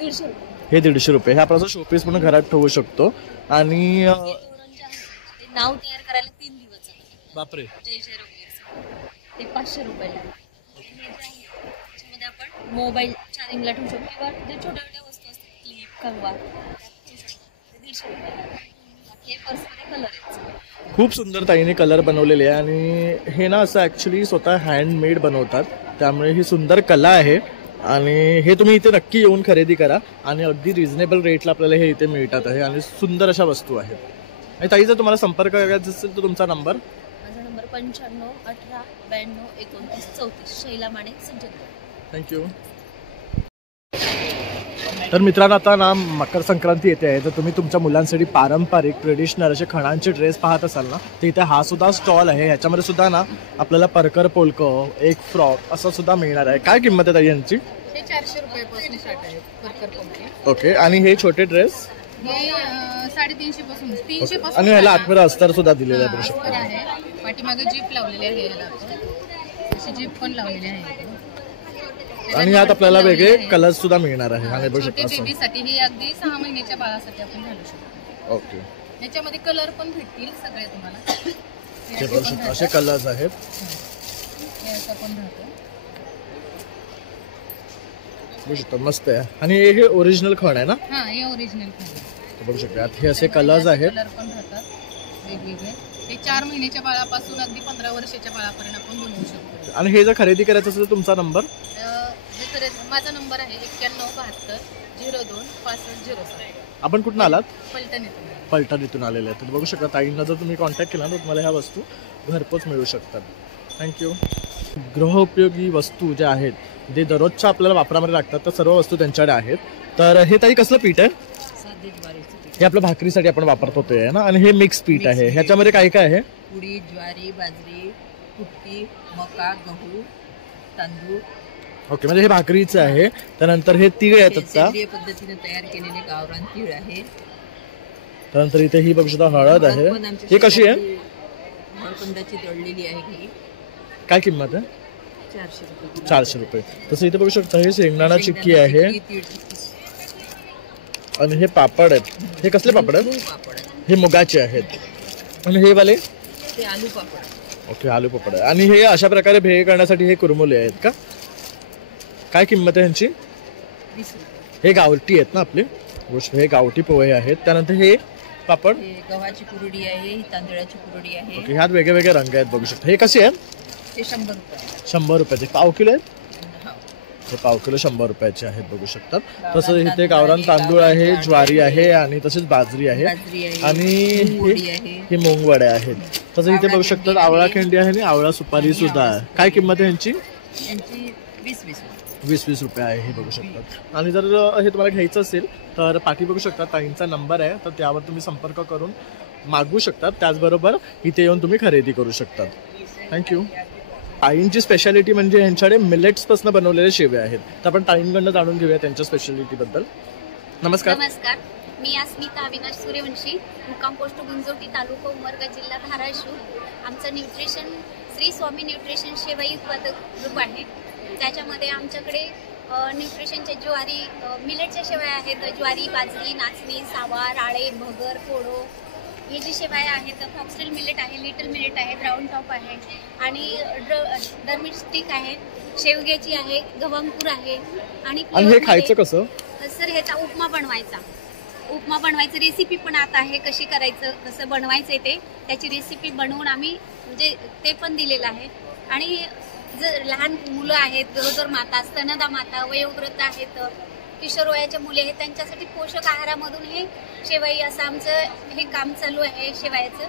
150 रुपये. हे 150 रुपये. हे आपण शोपीस म्हणून घरात ठेवू शकतो. आणि नाव तयार करायला 3 दिवस जातात. बापरे. जय जय रघुवीर ते 500 रुपयाला. त्याच्यामध्ये आपण मोबाईल चार्जिंगला ठेवू शकतो किंवा जे छोट्या छोट्या वस्तू असतात क्लिप कंगवा 150 रुपयाला. हे पर्समध्ये कलर आहेत. खूप सुंदर ताईने कलर बनवलेले आहे. आणि हे ना असं ॲक्च्युली स्वतः हँडमेड बनवतात. त्यामुळे ही सुंदर कला आहे. आणि हे तुम्ही इथे नक्की येऊन खरेदी करा आणि अगदी रिझनेबल रेटला आपल्याला हे इथे मिळतात आहे आणि सुंदर अशा वस्तू आहेत. आणि ताई, जर तुम्हाला संपर्क करायचा असेल तर तुमचा नंबर? माझा नंबर 95 18 92 29 34 शैला माने संजय. थँक्यू. तर मित्रांनो, आता ना मकर संक्रांती येते आहे, तर तुम्ही तुमच्या मुलांसाठी पारंपरिक ट्रेडिशनल असे खणांचे ड्रेस पाहत असाल ना, तर इथे हा सुद्धा स्टॉल आहे. ह्याच्यामध्ये सुद्धा ना आपल्याला परकर पोलकं, एक फ्रॉक असं सुद्धा मिळणार आहे. काय किंमत आहे ताई यांची? हे 400 रुपयापासून स्टार्ट आहे परकर पोलके. ओके. आणि हे छोटे ड्रेस? हे 350 पासून 300 पासून. आणि ह्याला आतमध्ये अस्तर सुद्धा दिलेलं आहे, बघू अस्तर शकता. आहे, पाठीमागे जीप लावलेली आहे याला, अशी जीप पण लावलेली आहे. आणि यात आपल्याला वेगळे कलर सुद्धा मिळणार आहे. आणि बघू छोटे शकता असं. बेबीसाठी हे अगदी 6 महिन्याच्या बाळासाठी आपण घालू शकतो. ओके. याच्यामध्ये कलर पण भेटतील सगळे तुम्हाला. हे बघू शकता असे कलर्स आहेत. हे असं पण राहतं. बघू शकता मस्त आहे. आणि हे ओरिजिनल खण आहे ना? हा, हे ओरिजिनल कलर. बघू शकता हे असे कलर्स आहेत. कलर पण राहतात वेगवेगळे. हे 4 महिन्याच्या बाळापासून अगदी 15 वर्षाच्या बाळापर्यंत आपण बनवू शकतो. आणि हे जर खरेदी करायचं असेल तर तुमचा नंबर? माझा नंबर आहे 9172 02 6507. आपण कुठून आलात? पलटणीतून. पलटणीतून आलेले आहेत. तर बघू शकता ताईंना जर तुम्ही कॉन्टॅक्ट केला तर तुम्हाला ह्या वस्तू घरपोच मिळू शकतात. थँक्यू. गृहोपयोगी वस्तू ज्या आहेत जे दररोजच्या आपल्याला वापरामध्ये लागतात तर सर्व वस्तू त्यांच्याकडे आहेत. तर हे ताई कसलं पीठ आहे? हे आपल्या भाकरीसाठी आपण वापरतो ते आहे ना. आणि हे मिक्स पीठ आहे. ह्याच्यामध्ये काय काय आहे? उडीद, ज्वारी, बाजरी, कुटकी, मका, गहू, तांदूळ. ओके. म्हणजे हे भाकरीचं आहे. त्यानंतर हे तीळ आहेत आता सेंद्रिय पद्धतीने तयार केलेले गावरान तीळ आहे. त्यानंतर इथे ही बघू शकता हळद आहे. ही कशी आहे? हळकुंडाची दळलेली आहे ही. काय किंमत आहे? 400 रुपये. 400 रुपये. तसं इथे बघू शकता हे शेंगदाणा चिक्की आहे. आणि हे पापड आहेत. हे कसले पापड आहेत? हे मुगाचे आहेत. आणि हे वाले? ते आलू पापड. ओके, आलू पापड आहे. आणि हे अशा प्रकारे भेळ करण्यासाठी हे कुरमुले आहेत का? काय किंमत आहे ह्यांची? 20 रुपये. हे गावठी आहेत ना आपले? हे गावठी पोहे आहेत. त्यानंतर हे पापड? हे गव्हाची कुरडी आहे, ही तांदळाची कुरडी आहे. ओके. ह्यात वेगळे वेगळे रंग आहेत बघू शकता. हे कसे आहेत? ते 100 रुपये. 100 रुपयाचे. पाव किलो आहेत? हो. हे पाव किलो 100 रुपयाचे आहेत बघू शकतात. तसं इथे गावरान तांदूळ आहे, ज्वारी आहे आणि तसेच बाजरी आहे. आणि हे मुंगवड्या आहेत. तसं इथे बघू शकतात आवळा खिंडी आहे आणि आवळा सुपारी सुद्धा आहे. काय किंमत आहे यांची? 20-20 रुपये आहे हे बघू शकतात. आणि जर हे तुम्हाला घ्यायचं असेल तर पाठी बघू शकता ताईंचा नंबर आहे, तर त्यावर तुम्ही संपर्क करून मागवू शकतात. त्याचबरोबर इथे येऊन तुम्ही खरेदी करू शकतात. थँक्यू. ताईंची स्पेशालिटी म्हणजे यांच्याकडे मिलेट्सपासून बनवलेले शेवे आहेत. तर आपण ताईंकडनं जाणून घेऊया त्यांच्या स्पेशालिटीबद्दल. नमस्कार. नमस्कार, मी अस्मिता अविनाश सूर्यवंशी, मुक्काम पोस्ट गुंजोटी, तालुका उमरगा, जिल्हा धाराशिव. आमचं न्यूट्रिशन श्री स्वामी न्यूट्रिशन शेवाई उत्पादक ग्रुप आहे. त्याच्यामध्ये आमच्याकडे न्यूट्रिशनच्या ज्वारी मिलेटच्या शेवया आहेत. ज्वारी, बाजरी, नाचणी, सावा, राळे, भगर, कोडो हे जी शेवया आहेत. फॉक्सटेल मिलेट आहे, लिटल मिलेट आहे, ब्राऊन टॉप आहे आणि डरमिट स्टिक आहे, शेवग्याची आहे, गव्हांकूर आहे. आणि हे खायचं कसं? सर ह्याचा उपमा बनवायचं रेसिपी पण आता आहे. कशी करायचं, कसं बनवायचं ते त्याची रेसिपी बनवून आम्ही म्हणजे ते पण दिलेलं आहे. आणि जर लहान मुलं आहेत, गरोदर माता, स्तनदा माता, वयोवृद्ध आहेत, किशोर वयाच्या मुले आहेत, त्यांच्यासाठी पोषक आहारामधून हे शेवई असं आमचं हे काम चालू आहे शेवयाचं.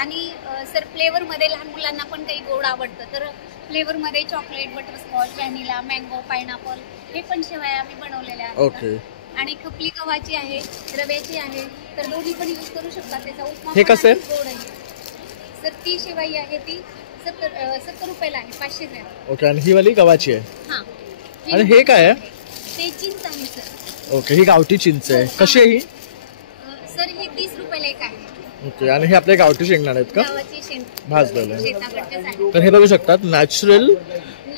आणि सर फ्लेवरमध्ये लहान मुलांना पण काही गोड आवडतं, तर फ्लेवरमध्ये chocolate, butterscotch, vanilla, mango, pineapple हे पण शेवया आम्ही बनवलेल्या आहेत. ओके. आणि खपली गव्हाची आहे, रव्याची आहे, तर दोन्ही पण यूज करू शकतात. त्याचा उपमा हे कसं आहे? गोड आहे. सर ती शेवई आहे ती 70 रुपयाला आहे, 500 ग्रॅम. ओके. आणि ही वाली गव्हाची आहे. हां. आणि हे काय आहे? ते चिंच आहे सर. ओके. ही गावठी चिंच आहे. कशी आहे ही? सर हे 30 रुपयाला एक आहे. ओके. आणि हे आपले गावठी शेंगदाणे आहेत का? गावाची भाजलेले. शेताकडचेच आहे. तर हे बघू शकतात नॅचरल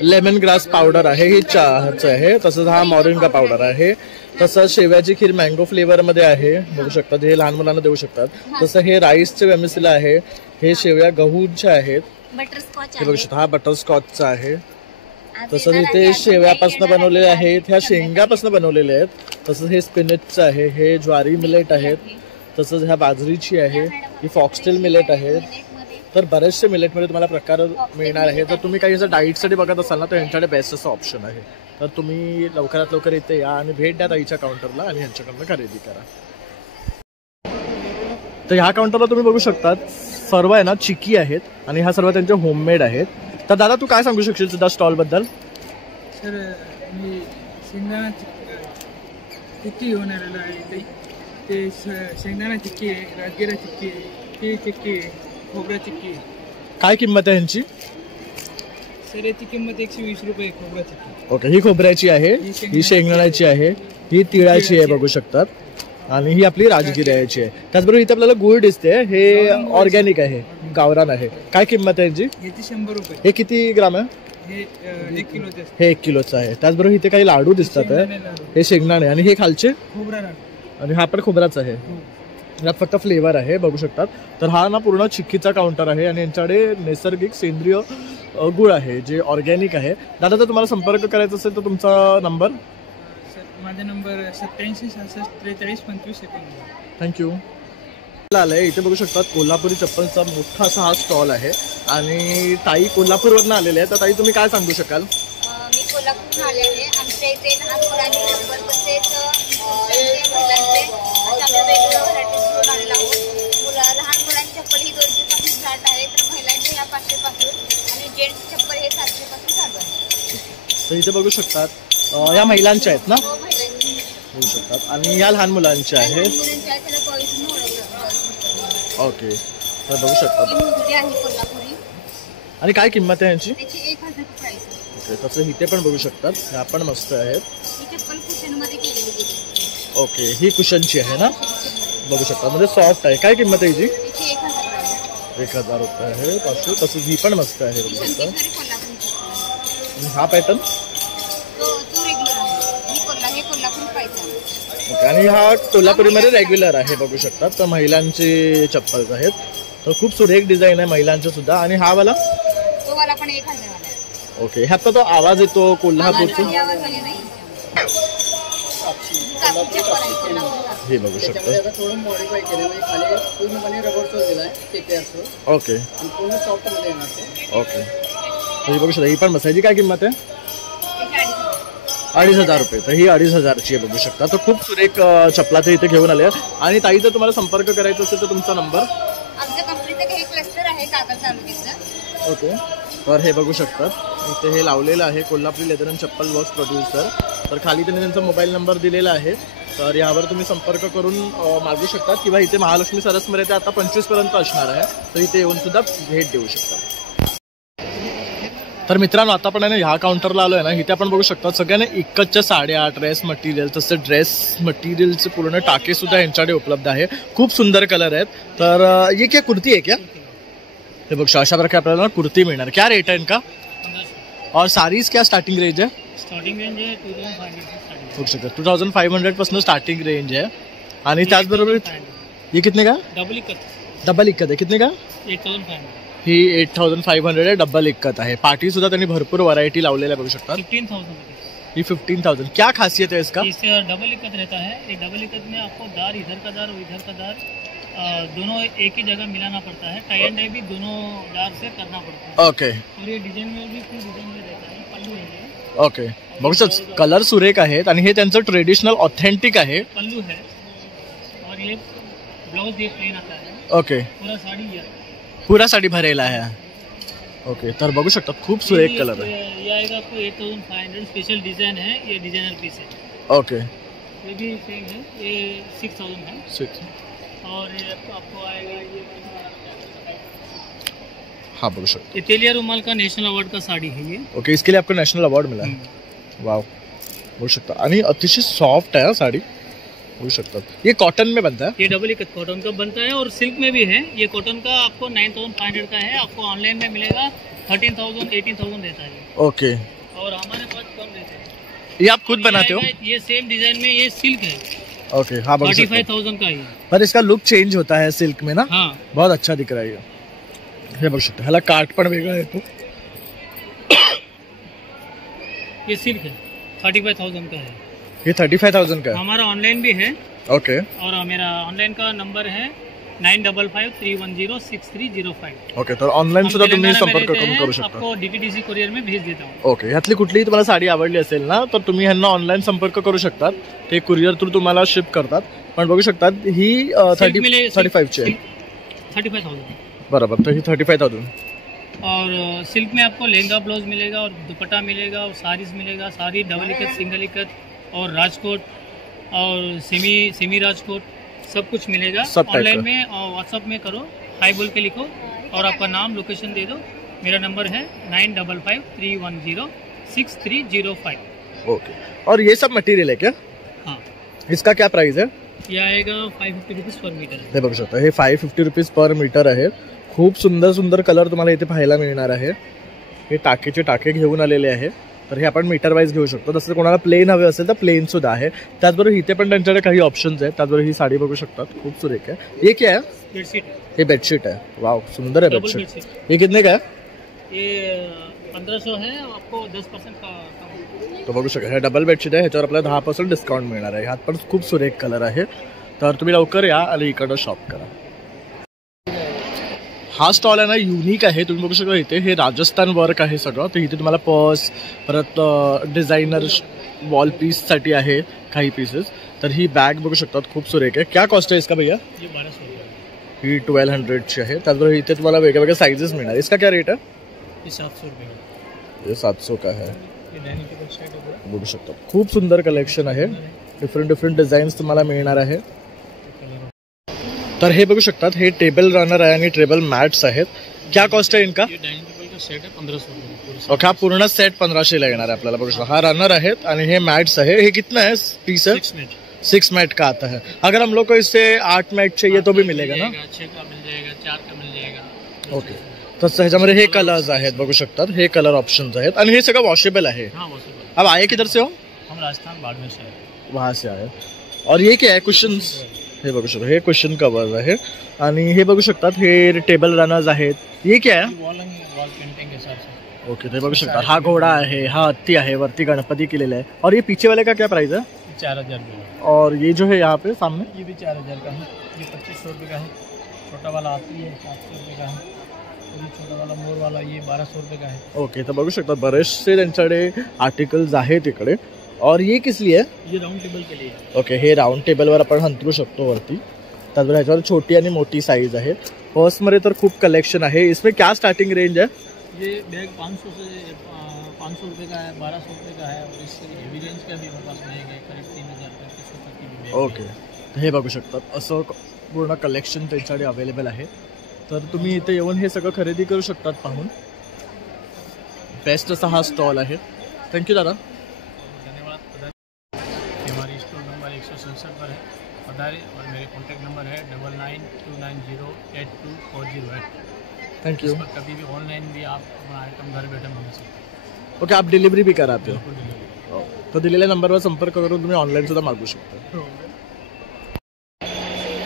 लेमन ग्रास पावडर आहे, ही चहाचं आहे. तसंच हा मोरिंगा पावडर आहे. तसंच शेवयाची खीर मँगो फ्लेवरमध्ये आहे, बघू शकतात. हे लहान मुलांना देऊ शकतात. तसं हे राईसचे वेमिसिला आहे. हे शेवया गहूच्या आहेत. बटरस्कॉच हे बघू शकता, हा बटरस्कॉचचा आहे. तसंच इथे शेवयापासून बनवलेले आहेत, ह्या शेंगापासून बनवलेले आहेत. तसंच हे स्पिनचचं आहे, हे ज्वारी मिलेट आहेत. तसंच ह्या बाजरीची आहे, ही फॉक्सटेल मिलेट आहे. तर बरेचसे मिलेटमध्ये तुम्हाला प्रकार मिळणार आहे. जर तुम्ही काही असं डाईटसाठी बघत असाल ना तर यांच्याकडे बेस्ट असं ऑप्शन आहे. तर तुम्ही लवकरात लवकर इथे या आणि भेट द्या ताईच्या काउंटरला आणि ह्यांच्याकडनं खरेदी करा. तर ह्या काउंटरला तुम्ही बघू शकतात सर्व आहे ना चिक्की आहेत आणि ह्या सर्व त्यांचे होममेड आहेत. तर दादा तू काय सांगू शकशील सुद्धा स्टॉलबद्दल? सर मी शेंगदाणा चिक्की घेऊन आलेलो आहे. ते शेंगदाणा चिक्की आहे, राजगिरा चिक्की आहे, केळी चिक्की आहे, खोबरा चिक्की आहे. काय किंमत आहे ह्यांची? सर याची किंमत 120 रुपये खोबरा चिक्की. ओके, ही खोबऱ्याची आहे, ही शेंगदाण्याची आहे, ही तिळाची आहे बघू शकतात आणि ही आपली राजगिऱ्याची आहे. त्याचबरोबर इथे आपल्याला गुळ दिसते, हे ऑर्गॅनिक आहे, गावरान आहे. काय किंमत आहे यांची? याची 100 रुपये. हे किती ग्राम आहे? हे 1 किलोचे. हे 1 किलोचं आहे. त्याचबरोबर इथे काही लाडू दिसतात आहे, हे शेंगदाणे आणि हे खालचे खोबरा लाडू आणि हा पण खोबराच आहे. यात फक्त फ्लेवर आहे बघू शकतात. तर हा ना पूर्ण चिक्कीचा काउंटर आहे आणि यांच्याकडे नैसर्गिक सेंद्रिय गुळ आहे जे ऑर्गॅनिक आहे. दादा जर तुम्हाला संपर्क करायचा असेल तर तुमचा नंबर? माझा नंबर 87 66 43 25 सेकंद. थँक्यू. आलंय इथे बघू शकतात कोल्हापुरी चप्पलचा मोठा असा हा स्टॉल आहे आणि ताई कोल्हापूरवरून आलेले आहे. तर ताई तुम्ही काय सांगू शकाल? मी कोल्हापूरहून आले आहे. आमच्या इथे लहान मुलांचे चप्पल तसेच महिलांचे अशा वेगवेगळ्या व्हरायटीज घेऊन आलेलो आहोत. लहान मुलांची चप्पल ही 200 पासून स्टार्ट आहे, तर महिलांचे ह्या 500 पासून आणि जेंट्स चप्पल हे 700 पासून चालू आहे. तर इथे बघू शकतात या महिलांच्या आहेत ना? बघू शकतात आणि या लहान मुलांच्या आहेत. ओके, तर बघू शकतात. आणि काय किंमत आहे यांची? ओके, तसं इथे पण बघू शकतात, ह्या पण मस्त आहेत. ओके, ही कुशनची आहे ना? बघू शकता म्हणजे सॉफ्ट आहे. काय किंमत आहे हिची? 1000 रुपये आहे. 500. तसं ही पण मस्त आहे बघू शकता. हा पॅटर्न ओके आणि हा कोल्हापुरीमध्ये रेग्युलर आहे बघू शकतात. तर महिलांचे चप्पल आहेत, तर खूप सुरेख डिझाईन आहे महिलांचे सुद्धा. आणि हा वाला पण 1000. ओके, ह्याचा तो आवाज येतो कोल्हापूरचा, हे बघू शकतो. थोडं मॉडिफाय केलं म्हणजे खाली पूर्णपणे रबरचं दिलाय टेपेअरचं. ओके आणि पूर्ण सॉफ्ट मध्ये येणार ते. ओके, ही बघू शकता. ही पण मसायची काय किंमत आहे? 2500 रुपये. तर ही 2500ची आहे बघू शकता. तर खूप सुरेख चपला ते इथे घेऊन आले. आणि ताई जर तुम्हाला संपर्क करायचा असेल तर तुमचा नंबर? आमच्या कंपनीचं हे क्लस्टर आहे कागल तालुक्याचं. ओके, तर हे बघू शकतात इथे हे लावलेलं आहे कोल्हापुरी लेदर अँड चप्पल वर्क्स प्रोड्युसर. तर खाली त्यांनी त्यांचा मोबाईल नंबर दिलेला आहे, तर यावर तुम्ही संपर्क करून मागू शकतात किंवा इथे महालक्ष्मी सरसमध्ये ते आता 25 पर्यंत असणार आहे, तर इथे येऊन सुद्धा भेट देऊ शकता. तर मित्रांनो आता आपण आहे ना ह्या काउंटरला आलो आहे ना, इथे आपण बघू शकता सगळ्यांना इकतच्या साड्या, ड्रेस मटेरियल, तसं ड्रेस मटेरियलचे पूर्ण टाके सुद्धा यांच्याकडे उपलब्ध आहे. खूप सुंदर कलर आहेत. तर ये क्या कुर्ती आहे क्या? हे बघ अशा प्रकारे आपल्याला कुर्ती मिळणार. क्या रेट आहे इनका? और साड़ीज क्या स्टार्टिंग रेंज है? स्टार्टिंग रेंज है 2500 बघू शकता 2500 पासून स्टार्टिंग रेंज आहे. आणि त्याचबरोबर ये कितने का? डबल इक्कत आहे. कितने का? 8500. ही 8500 आहे. डबल इक्कत आहे. पार्टी सुद्धा त्यांनी भरपूर व्हरायटी लावलेल्या बघू शकता. 15,000 ये 15,000. क्या खासियत है इसका? इससे डबल इक्कत रहता है. ये डबल इक्कत में आपको दार इधर का दार और इधर का दार दोनों एक ही जगह मिलाना पड़ता है. टाई एंड डाई भी दोनों दार से करना पड़ता है. ओके. और ये डिजाइन में भी फुल डिजाइन में रहता है. पल्लू है. ओके, बघू शकता कलर सुरेख आहेत आणि हे त्यांचं ट्रेडिशनल ऑथेंटिक आहे. पल्लू है और ये ब्लाउज ये प्लेन आता है. ओके, पूरा साड़ी है. पूरा साडी भरेला आहे. ओके, तर बघू शकता खूप सुरेख कलर आहे. ये आएगा आपको 8500. स्पेशल डिजाइन है, ये डिजाइनर पीस है. ओके, ये भी सेम है. ये 6000 है. 6. और ये आपको आएगा ये हाँ बघू शकता. तेलिया रुमाल का नेशनल अवार्ड का साड़ी है ये. ओके, इसके लिए आपको नेशनल अवार्ड मिला है. वाव, बघू शकता. आणि अतिशय सॉफ्ट आहे साड़ी बघू शकता. ये कॉटन में बनता है? ये डबल इक्कत कॉटन का बनता है और सिल्क में भी है. ये कॉटन का आपको 9500 का है. आपको ऑनलाइन में मिलेगा 13,000 18,000 देता है. ओके, और हमारे पास कम देते हैं. ये आप खुद बनाते हो? ये सेम डिजाइन में ये सिल्क है. ओके, हाँ बघू शकता. 45,000 का ही. पर इसका लुक चेंज होता है सिल्क में ना. हाँ, बहुत अच्छा दिख रहा है. हे बघू शकता. ह्याला काट पण वेगळा येतो. ये सिल्क है 35,000 का है. ये 35,000 का है. हमारा ऑनलाइन भी है. ओके. और मेरा ऑनलाइन का नंबर है 9553106305. ओके, तर ऑनलाईन सुद्धा तुम्ही संपर्क करू शकता. आपको DTDC कुरियर में भेज देता हूँ. ओके, ह्यातली कुठलीही तुम्हाला साडी आवडली असेल ना तर तुम्ही ह्यांना ऑनलाईन संपर्क करू शकतात. ते कुरिअर थ्रू तुम्हाला शिप करतात. पण बघू शकतात ही 35ची आहे. 35,000. बरोबर, तर ही 35,000. और सिल्क में आपको लहंगा ब्लाउज मिलेगा और दुपट्टा मिलेगा और साड़ीज मिलेगा. साड़ी डबल इकत, सिंगल इकत और राजकोट और सेमी राजकोट सब कुछ मिलेगा. ऑनलाइन में और व्हाट्सएप में करो, हाई बोल के लिखो और आपका नाम लोकेशन दे दो. मेरा नंबर है 9553106305. ओके, और ये सब मटेरियल है क्या? हाँ. इसका क्या प्राइस है? ये आएगा 550 रुपीज पर मीटर. हे बघू शकता, हे 550 रुपीज पर मीटर आहे. खूप सुंदर सुंदर कलर तुम्हाला इथे पाहायला मिळणार आहे. हे टाकेचे टाके घेऊन आलेले आहे. तर हे आपण मीटर वाईज घेऊ शकतो. तसं कोणाला प्लेन हवे असेल तर प्लेन सुद्धा आहे. त्याचबरोबर इथे पण त्यांच्याकडे काही ऑप्शन्स आहेत. त्याचबरोबर ही साडी बघू शकतात, खूप सुरेख आहे. ये क्या है? बेडशीट. हे बेडशीट है. वाव, सुंदर है बेडशीट. ये कितने का है? ये 1500 है. आपको 10% का तो बघू शकता, हे डबल बेडशीट आहे. ह्याच्यावर आपल्याला 10% डिस्काउंट मिळणार आहे. ह्यात पण खूप सुरेख कलर आहे. तर तुम्ही लवकर या आणि इकडं शॉप करा. हा स्टॉल आहे ना युनिक आहे. तुम्ही बघू शकता इथे हे राजस्थान वर्क आहे सगळं. तर इथे तुम्हाला पर्स, परत डिझायनर वॉल पीससाठी आहे काही पीसेस. तर ही बॅग बघू शकतात, खूप सुरेख आहे. क्या कॉस्ट आहे इसका भैया? ये 1200 रुपये. ही 1200ची आहे. त्याचबरोबर इथे तुम्हाला वेगळ्या वेगळ्या साइजेस मिळणार. इसका क्या रेट है? ये 700 रुपये. ये 700 का है. ये डाइनिंग टेबल सेट है. बघू शकता, खूप सुंदर कलेक्शन आहे. डिफरंट डिझाईन्स तुम्हाला मिळणार आहे. तर हे बघू शकतात, हे टेबल रनर आहे आणि टेबल मॅट्स आहेत. क्या कॉस्ट है इनका? ये डाइनिंग टेबल का सेट है 1500 रुपये. ओके, हा पूर्ण सेट 1500 ला येणार आहे आपल्याला. बघू शकता, हा रनर आहेत आणि हे मॅट्स आहे. हे कितना है पीस है? 6 मैट का आता है. अगर हम लोग को इससे 8 मैट चाहिए तो भी मिलेगा ना? 6 का मिल जाएगा, 4 का मिल जाएगा. ओके, तसं ह्याच्यामध्ये हे कलर्स आहेत बघू शकतात. हे कलर ऑप्शन्स आहेत आणि हे सगळं वॉशेबल आहे. हाँ, वॉशेबल. अब आए किधर से हो? हम राजस्थान बाड़मेर से आए. वहाँ से आए. और ये क्या है? कुशन्स. हे बघू शकता, हे कुशन कवर्स आहे. आणि हे बघू शकतात, हे टेबल रनर्स आहेत. ये क्या है? वॉल पेंटिंग के हिसाब से. ओके, ते बघू शकता, हा घोडा आहे, हा हत्ती आहे, वरती गणपती केलेला आहे. और ये पीछे वाले का क्या प्राइस है? 4000 रुपये. और ये जो है यहाँ पे सामने, ये भी 4000 का है. ये 2500 रुपये का है. छोटा वाला आती है 700 रुपये का है. ये छोटा वाला मोर वाला ये 1200 रुपये का है. ओके, तर बघू शकता बरेचसे त्यांच्याकडे आर्टिकल्स आहेत इकडे. और ये किस लिए? ये राउंड टेबल के लिए. ओके, हे राउंड टेबलवर आपण हंतरू शकतो वरती. त्याचबरोबर ह्याच्यावर छोटी आणि मोठी साईज आहे. पर्समध्ये तर खूप कलेक्शन आहे. इसमें क्या स्टार्टिंग रेंज है? ये बैग 500 से 500 रुपये का है, 1200 रुपये का है. और इससे हेवी रेंज का भी हमारे पास मिलेगा, करीब 3000 तक की भी. ओके, हे बघू शकतात, असं पूर्ण कलेक्शन त्यांच्याकडे अवेलेबल आहे. तर तुम्ही इथे येऊन हे सगळं खरेदी करू शकतात पाहून. बेस्ट असा हा स्टॉल आहे. थँक्यू दादा. धन्यवाद. हमारी स्टोर नंबर 167 पर है पधारे और मेरे कॉन्टैक्ट नंबर है 9929082408. Thank you. कभी भी ऑनलाइन भी आप अपना आइटम घर बैठे मंगा सकते हैं. ओके, आप डिलिव्हरी भी कराते हो? तर दिलेल्या नंबरवर संपर्क करून तुम्ही ऑनलाईन सुद्धा मागू शकता.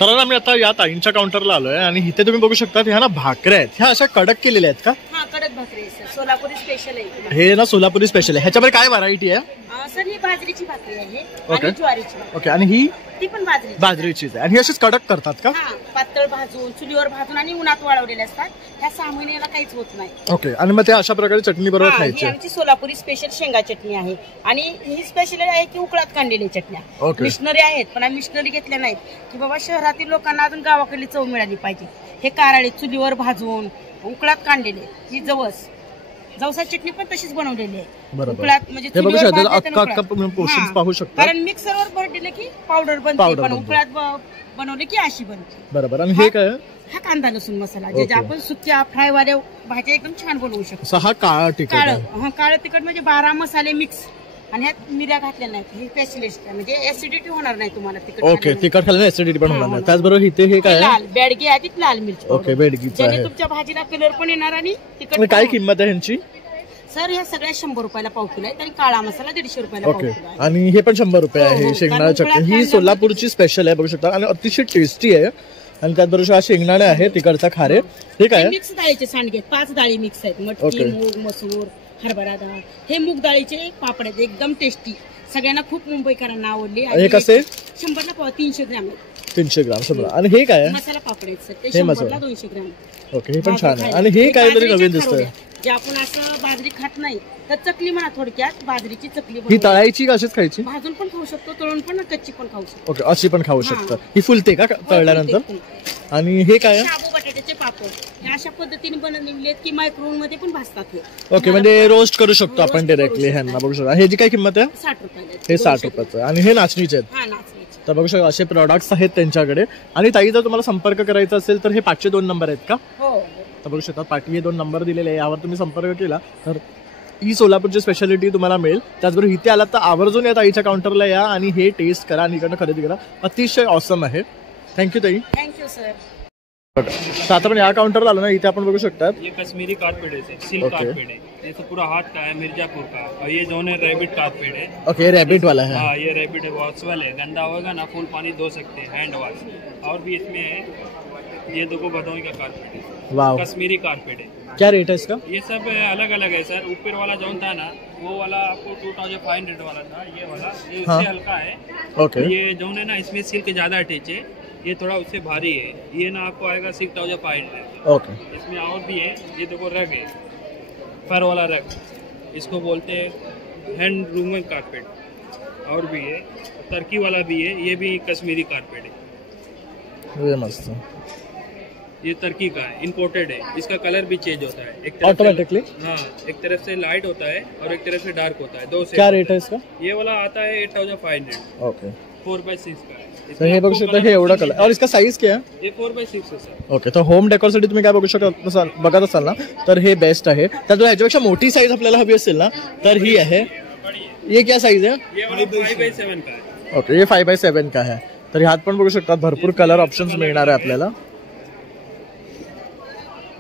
तर आम्ही आता या ताईंच्या काउंटरला आलोय आणि इथे तुम्ही बघू शकता, ह्या ना भाकऱ्या आहेत. ह्या अशा कडक केलेल्या आहेत का? हाँ, कडक भाकरी आहे सर. सोलापुरी स्पेशल आहे. हे ना सोलापुरी स्पेशल आहे. ह्याच्यामध्ये काय व्हरायटी आहे? सर ही बाजरीची भाकरी आहे ओके. आणि ज्वारीची भाकरी. ओके, आणि ही ती पण बाजरी बाजरीचीच आहे. आणि ही अशीच कडक करतात का? हा, पातळ भाजून चुलीवर भाजून आणि उन्हात वाळवलेले असतात. ह्या 6 महिन्याला काहीच होत नाही. ओके, आणि मग ते अशा प्रकारे चटणी बरोबर ही खायची. आमची सोलापुरी स्पेशल शेंगा चटणी आहे आणि ही स्पेशल आहे की उकळात काढलेल्या चटण्या. ओके. मिशनरी आहेत पण आम्ही मिशनरी घेतल्या नाहीत की बाबा शहरातील लोकांना अजून गावाकडली चव मिळाली पाहिजे. हे काराळे चुलीवर भाजून उकळात काढलेले. ही जवसा चटणी पण तशीच बनवलेली आहे. बरोबर. उकळात म्हणजे हे बघू चुलीवर शकता, भाजले तर अख्खा उकळात. पोर्शन्स हा. पाहू शकता. कारण मिक्सरवर भर दिलं की पावडर बनते, पावडर पण बनते. उकळात बनवले की अशी बनते. बरोबर. आणि हे काय आहे? हा कांदा लसूण मसाला, ओके. जे आपण सुक्या फ्रायवाल्या भाज्या एकदम छान बनवू शकतो. असा हा काळा तिखट आहे. काळं तिखट म्हणजे 12 मसाले मिक्स आणि ह्यात मिऱ्या घातल्या नाहीत. हे स्पेशलिस्ट आहे, म्हणजे ऍसिडिटी होणार नाही तुम्हाला तिखट. ओके, तिखट खाल्ल्याने ऍसिडिटी पण होणार नाही. त्याचबरोबर इथे हे काय आहे? लाल बेडगी आहे, ती लाल मिरची. ओके, बेडगीचं ज्याने आहे. तुमच्या भाजीला कलर पण येणार आणि तिखट. काय किंमत आहे ह्यांची? सर ह्या सगळ्या 100 रुपयाला पाव किलो आहे आणि काळा मसाला 150 रुपयाला पाव ओके, किलो आहे. आणि हे पण 100 रुपये हो, आहे. हो. शेंगदाणा कारण चटणी उकळात ही खाल्ल्यामुळे सोलापूरची स्पेशल आहे बघू शकता आणि अतिशय टेस्टी आहे. आणि त्याचबरोबर हा शेंगदाणे आहे, तिकडचा खारे. ठीक आहे. मिक्स डाळीचे सांडगे 5 डाळी मिक्स आहेत. मटकी, ओके. मूग, मसूर, हरभरा डाळ. हे मूग डाळीचे पापड आहेत, एकदम टेस्टी. सगळ्यांना खूप मुंबईकरांना आवडली. हे कसे? 100ला पाव 300 ग्रॅम आहे. 300 ग्राम 100. आणि हे काय आहे? मसाला पापड पापड आहेत सर, ते हे 100 ला मसाला. 200 ग्रॅम. ओके, हे पण छान आहे. आणि हे काहीतरी नवीन दिसतंय. जे आपण असं बाजरी खात नाही तर चकली म्हणा, थोडक्यात बाजरीची चकली ही बनवली. तळायची का अशीच खायची? भाजून पण खाऊ शकतो, तळून पण, कच्ची पण खाऊ शकतो. ओके, अशी पण खाऊ हा. शकता. ही फुलते का तळल्यानंतर? फुलते. आणि हे काय आहे? शाबू बटाट्याचे पापड हे अशा पद्धतीने बनवलेले आहेत की मायक्रोवेव्ह मध्ये पण भाजतात हे. ओके, म्हणजे रोस्ट करू शकतो आपण डायरेक्टली ह्यांना. बघू शकता ह्याची काय किंमत आहे? 60 रुपये. हे 60 रुपयाचं आहे. आणि हे नाचणीचे आहेत. हा, नाचणीचे. तर बघू शकता असे प्रोडक्ट्स आहेत त्यांच्याकडे. आणि ताई, जर तुम्हाला संपर्क करायचा असेल तर हे 502 नंबर आहेत का? हो. तर बघू शकता पाठी हे 2 नंबर दिलेले आहे, यावर तुम्ही संपर्क केला तर ही सोलापूरची स्पेशालिटी तुम्हाला मिळेल. त्याचबरोबर इथे आलात तर आवर्जून या ताईच्या काउंटरला या आणि हे टेस्ट करा आणि इकडनं खरेदी करा. अतिशय ऑसम आहे. थँक्यू ताई. Thank you sir. तर आता पण या काउंटरला आलो ना, इथे आपण बघू शकतात ये कश्मीरी कारपेट है सर, सिल्क कारपेट है, ये तो पूरा हाथ का है, मिर्जापुर का. और ये जो है रैबिट कारपेट है. ओके, रैबिट वाला है. हाँ, ये रैबिट है, वॉशवेल है, गंदा होगा ना फुल पानी धो सकते हैं, हैंड वॉश. और भी इसमें है ये देखो भदोही का कारपेट है, वाह, कश्मीरी कारपेट है. क्या रेट है इसका? ये सब अलग अलग है सर. ऊपर वाला जो था ना वो वाला आपको 2500 वाला था, ये वाला ये हाँ. उससे हल्का है. ओके. ये जो है ना इसमें सिल्क ज्यादा अटैच है, ये थोड़ा उससे भारी है. ये ना आपको आएगा 6500. ओके. इसमें और भी है, ये देखो रग है, फर वाला रग, इसको बोलते हैं हैंड रूमन कारपेट. और भी है, टर्की वाला भी है, ये भी कश्मीरी कारपेट है. ये मस्त. ये टर्की का है, इम्पोर्टेड है. इसका कलर भी चेंज होता है, एक तरफ ऑटोमेटिकली. हाँ, एक तरफ से लाइट होता है और एक तरफ से डार्क होता है. दो से क्या रेट है इसका? ये वाला आता है 8500. ओके. 4x6 का है. तर हे बघू शकता, हे एवढा कलर. और इसका साईज क्या है? ये 4x6 है सर. ओके, तर होम डेकोरसाठी तुम्ही काय बघत असाल ना तर हे बेस्ट आहे. त्यात ह्याच्यापेक्षा मोठी साईज आपल्याला हवी असेल ना तर ही आहे. ये क्या साईज है? ये वाला 5x7 का है. ओके, ये 5x7 का है. तर ह्यात पण बघू शकता भरपूर कलर ऑप्शन्स मिळणार आहे आपल्याला.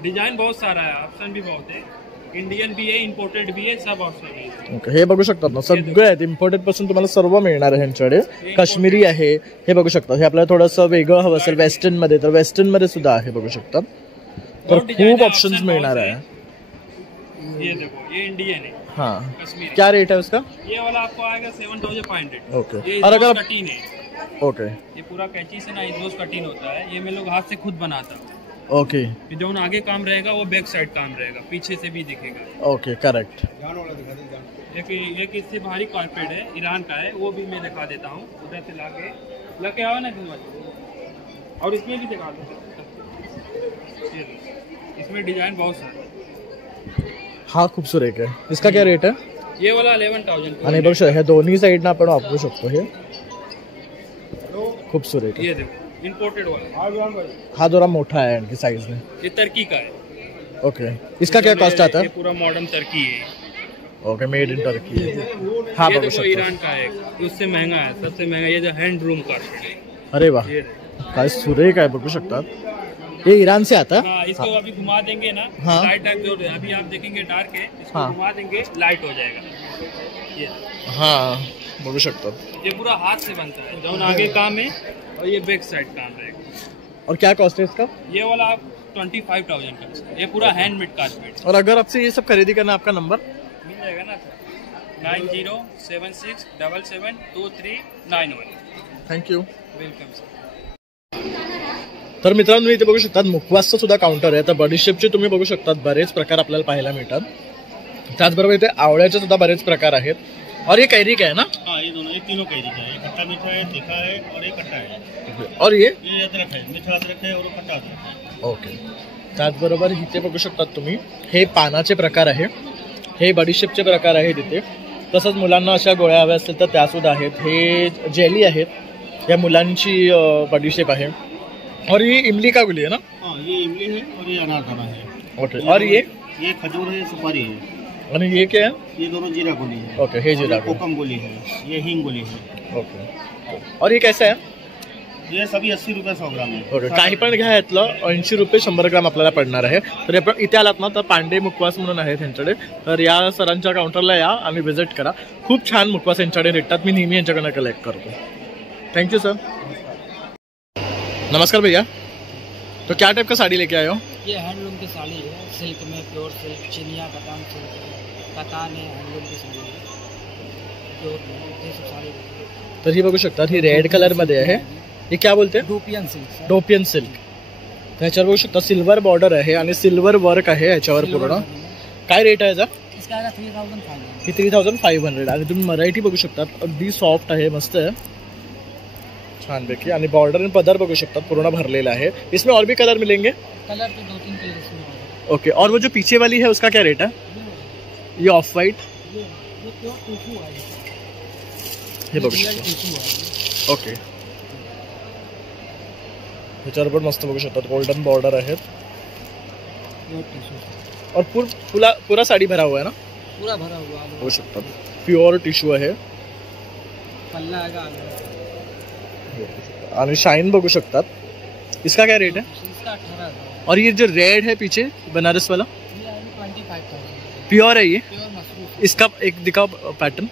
डिजाइन बहुत सारा है, ऑप्शन भी बहुत है. इंडियन भी है, इम्पोर्टेड भी है, सब ऑप्शन है. ओके, हे बघू शकतात ना सगळे आहेत. इम्पोर्टेड पासून तुम्हाला सर्व मिळणार आहे ह्यांच्याकडे. काश्मीरी आहे, हे बघू शकतात. हे आपल्याला थोडंसं वेगळं हवं असेल वेस्टर्न मध्ये तर वेस्टर्न मध्ये सुद्धा आहे, बगू शकतात. तर खूप ऑप्शंस मिळणार आहे. ये देखो, ये इंडियन है. हाँ, कश्मीरी. क्या रेट है उसका? ये वाला आपको आएगा 7500. ओके. ये और अगर कटिंग है. ओके, ये पूरा कैंची से ना इस कटिंग होता है. ये मैं लोग हाथ से खुद बनाता हूँ. ओके. जो आगे काम रहेगा वो बैक साइड काम रहेगा, पीछे से भी दिखेगा. Okay, correct. एक इससे भारी कारपेट है, ईरान का है, वो भी मैं दिखा देता हूँ. उधर से लाके आओ ना तुम. और इसमें भी दिखा दो. इसमें डिजाइन बहुत सारे. हा खूप सुरेख आहे. इसका क्या रेट है? ये वाला 11,000. आणि बघू शकता ह्या दोन्ही साईडनं आपण वापरू शकतो. हे खूप सुरेख आहे. ये देखो, इम्पोर्टेड वाला. हा जरा मोठा आहे आणखी साईज ने. ये टर्की का है. ओके, इसका क्या कॉस्ट आता ये है? पूरा मॉडर्न टर्की है. Okay, made in Turkey. हा ये बघू देखो शकता. ईरान का है, उससे महंगा है, सबसे महंगा ये जो हैंड रूम कारपेट है. अरे वाह, ये देखो. काय सुरेख आहे, बघू शकतात. ये ईरान से आता है. हाँ, इसको अभी घुमा देंगे ना. हाँ. लाइट टाइप जो है, अभी आप देखेंगे डार्क है, इसको हाँ. घुमा देंगे लाइट हो जाएगा. ये हा, बघू शकतात. ये पूरा हाथ से बनता है, जो आगे काम है और ये बैक साइड काम रहेगा. और क्या कॉस्ट है इसका? ये वाला आप 25,000 का. ये पूरा हैंडमेड कारपेट. और अगर आपसे ये सब खरीदी करना, आपका नंबर मिल जाएगा ना सर. 9076772391. थँक्यू. Welcome sir. तर मित्रांनो इथे बघू शकतात मुखवासचं सुद्धा काउंटर आहे. तर बडीशेपचे तुम्ही बघू शकतात बरेच प्रकार आपल्याला पाहायला मिळतात. त्याचबरोबर इथे आवळ्याचे सुद्धा बरेच प्रकार आहेत. और ये कैरी का है ना? हाँ, ये दोनों, ये तीनों कैरी का है. ये खट्टा मीठा है, तीखा है और ये खट्टा है. और ये अदरक है, मीठा अदरक है और वो खट्टा अदरक है. ओके. त्याचबरोबर इथे बघू शकतात तुम्ही हे पानाचे प्रकार आहे, हे बडीशेपचे प्रकार आहेत इथे. तसंच मुलांना अशा गोळ्या हव्या असतील तर त्या सुद्धा आहेत. हे जेली आहेत, या मुलांची बडीशेप आहे. और ये इमली का गुली है ना? हाँ, ये इमली है और ये अनारदाना है. ओके. और ये खजूर है, सुपारी है. और ये क्या है? ये दोनों जीरा गोली है. ओके, हे जीरा गोली. कोकम गोली है, ये हींग गोली है. ओके. और ये कैसा है? ये सभी 80 रुपये 100 ग्राम है. ओके. काही पण घ्या यातलं 80 रुपये 100 ग्राम आपल्याला पडणार आहे. तर आपण इथे आलात ना तर पांडे मुखवास म्हणून आहे त्यांच्याकडे. तर या सरांच्या काउंटरला या आणि व्हिजिट करा. खूप छान मुखवास यांच्याकडे भेटतात. मी नेहमी यांच्याकडनं कलेक्ट करतो. Thank you sir. नमस्कार भैया, तो क्या टाइप का साड़ी लेके आए हो? ये हैंडलूम की साड़ी है, सिल्क में, प्योर सिल्क, चिनिया कतान सिल्क, कतान है, हैंडलूम की साड़ी है, प्योर ये सब साड़ी. तर ही बघू शकतात, ही रेड कलर मध्ये आहे. ये क्या बोलते हैं? Dupion silk. Dupion silk. ह्याच्यावर बघू शकता सिल्वर बॉर्डर आहे आणि सिल्वर वर्क आहे ह्याच्यावर पूर्ण. काय रेट आहे याचा? इसका 3500 ही 3500 आणि तुम्ही मराठी बघू शकता अगदी सॉफ्ट आहे, मस्त आहे छानपैकी. आणि बॉर्डर आणि पदर बघू शकता पूर्ण भरलेला है. इसमें और भी कलर मिलेंगे? कलर तो 2-3 कलर इसमें. ओके. और वो जो पीछे वाली है उसका क्या रेट है? ये ऑफ वाइट हे बघू शकता. ओके. ह्याच्यावर पण मस्त बघू शकता गोल्डन बॉर्डर आहेत. और पूरा साड़ी भरा हुआ है ना? पूरा भरा हुआ है. बघू शकता प्युअर टिश्यू आहे. पल्ला आएगा आणि शाइन बघू शकतात. इसका क्या रेट है? इसका 18,000. और ये जो रेड है पीछे बनारस वाला 25,000 प्योर है ये? Pure mushroom. इसका एक दिखाओ पैटर्न.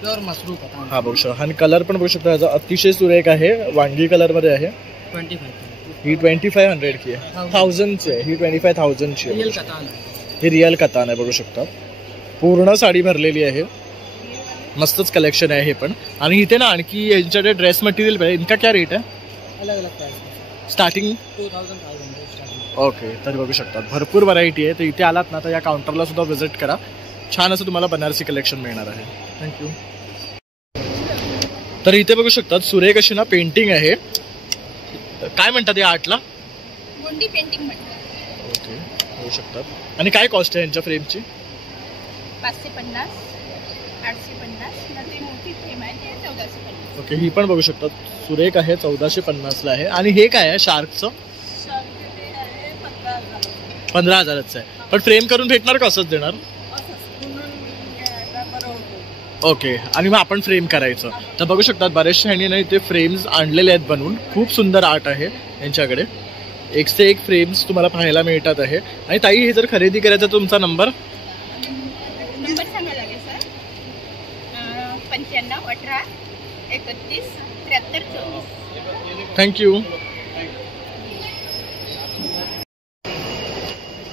प्योर मशरूम का. हा बघू शकता. आणि कलर पण बघू शकता याचा अतिशय सुरेख आहे, वांगी कलर मध्ये आहे. 25,000 ही 2500 की आहे, 1000 ची आहे. ही 25,000 ची रियल आहे. कतान है. ही रियल कतान आहे बघू शकता. पूर्ण साडी भरलेली आहे, मस्तच कलेक्शन आहे हे पण. आणि इथे ना आणखी यांच्याकडे ड्रेस मटेरियल पण आहे. इनका क्या रेट आहे? अलग अलग प्राइस. Starting 2500 starting. ओके. तर बघू शकता भरपूर व्हरायटी आहे. तर इथे आलात ना तर या काउंटरला सुद्धा व्हिजिट करा. छान असं तुम्हाला बनारसी कलेक्शन मिळणार आहे. थँक्यू. तर इथे बघू शकतात सुरेख अशी ना पेंटिंग आहे. काय म्हणतात या आर्टला? गोंडी पेंटिंग म्हणतात. ओके. बघू शकतात. आणि काय कॉस्ट आहे यांच्या फ्रेमची? 550, 850. ना ते मोठी फ्रेम आहे ते 1450. ओके. ही पण बघू शकतात सुरेख आहे, 1450 ला आहे. आणि हे काय आहे शार्कचं? 15,000चं आहे. पण फ्रेम करून भेटणार का असंच देणार? ओके. आणि मग आपण फ्रेम करायचं. तर बघू शकतात बरेचशा ह्यांनी ना इथे फ्रेम्स आणलेले आहेत बनवून. खूप सुंदर आर्ट आहे यांच्याकडे. एक से एक फ्रेम्स तुम्हाला पाहायला मिळतात आहे. आणि ताई हे जर खरेदी करायचं तर तुमचा नंबर सांगा लागेल सर. 95 18 31 73 24. थँक्यू.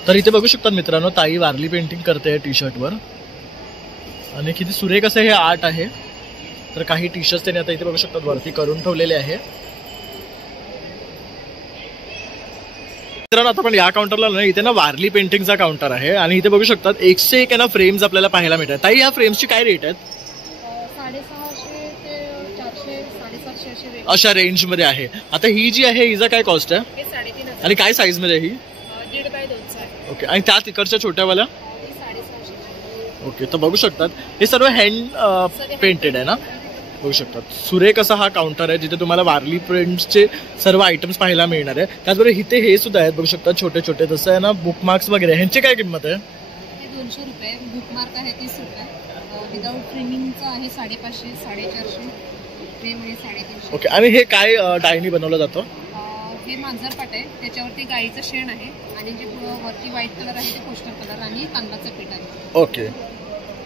तर इथे बघू शकतात मित्रांनो ताई वारली पेंटिंग करते टी शर्टवर. आणि किती सुरेख असं हे आर्ट आहे. तर काही टी शर्ट्स त्यांनी आता इथे बघू शकतात वरती करून ठेवलेले आहे. मित्रांनो आता आपण या काउंटरला ना इथे ना वारली पेंटिंगचा काउंटर आहे. आणि इथे बघू शकतात एक से एक ना फ्रेम्स आपल्याला पाहायला मिळतात. ताई या फ्रेम्सची काय रेट आहेत? 650 ते 400 750 असे रेट. अशा रेंज मध्ये आहे. आता ही जी आहे हिचा काय कॉस्ट आहे? हे 3,500. आणि काय साईज मध्ये ही? 1.5 बाय 2 आहे. ओके. आणि त्या तिकडच्या छोट्यावाल्या? 650. ओके. तर बघू शकतात हे सर्व हँड पेंटेड आहे ना. बघू शकतात सुरेख असा हा काउंटर आहे जिथे तुम्हाला वारली प्रिंट्सचे सर्व आयटम्स पाहायला मिळणार आहे. त्याचबरोबर इथे हे सुद्धा आहेत बघू शकता छोटे छोटे. जसं आहे ना बुकमार्क्स वगैरे. ह्यांची काय किंमत आहे? हे 200 रुपये. बुकमार्क आहे 30 रुपये. विदाउट फ्रेमिंगचं आहे 550 450. फ्रेम आहे 350. ओके. आणि हे काय डायनी बनवलं जातं? हे मांजरपाट आहे, त्याच्यावरती गाईचं शेण आहे आणि जे वरती व्हाईट कलर आहे ते पोस्टर कलर आणि तांदळाचं पीठ आहे. ओके.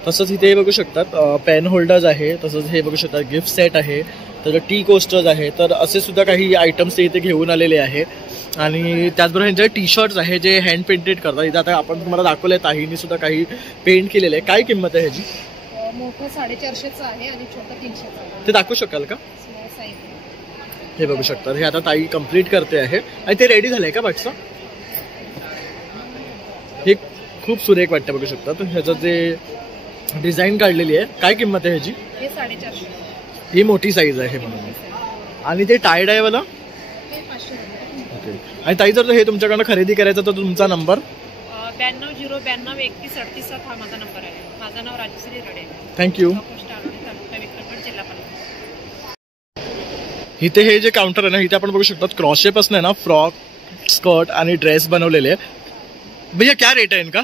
तसंच इथे बघू शकतात पेन होल्डर्स आहे. तसंच हे बघू शकतात गिफ्ट सेट आहे. तर टी कोस्टर्स आहे. तर असे सुद्धा काही आयटम्स इथे घेऊन आलेले आहे. आणि त्याचबरोबर ह्यांचे टी शर्ट्स आहे जे हँड पेंटेड करतात. इथे आता आपण तुम्हाला दाखवलंय ताईंनी सुद्धा काही पेंट केलेलं आहे. काय किंमत आहे ह्याची? मोठं 450चं आहे आणि छोटं 300चं आहे. ते दाखवू शकाल का? Small size. हे बघू शकतात. हे आता ताई कम्प्लीट करते आहे. आणि ते रेडी झालंय का बाटचं? हे खूप सुरेख वाटतं बघू शकतात. ह्याचं जे डिझाईन काढलेली आहे. काय किंमत आहे ह्याची? हे 450. ही मोठी साईज आहे म्हणून. आणि ते टाय डाय वाला? हे 500 रुपये. ओके. आणि ताई जर हे तुमच्याकडनं खरेदी करायचं तर तुमचा नंबर? 92 092 31 38 हा माझा नंबर आहे. माझं नाव राजश्री रडे. थँक्यू. पोस्ट आलोनी तालुका विक्रमगड जिल्हा पालघर. इथे हे जे काउंटर आहे ना इथे आपण बघू शकतात क्रॉशेपासून आहे ना फ्रॉक स्कर्ट आणि ड्रेस बनवलेले हैं. भैया क्या रेट है इनका?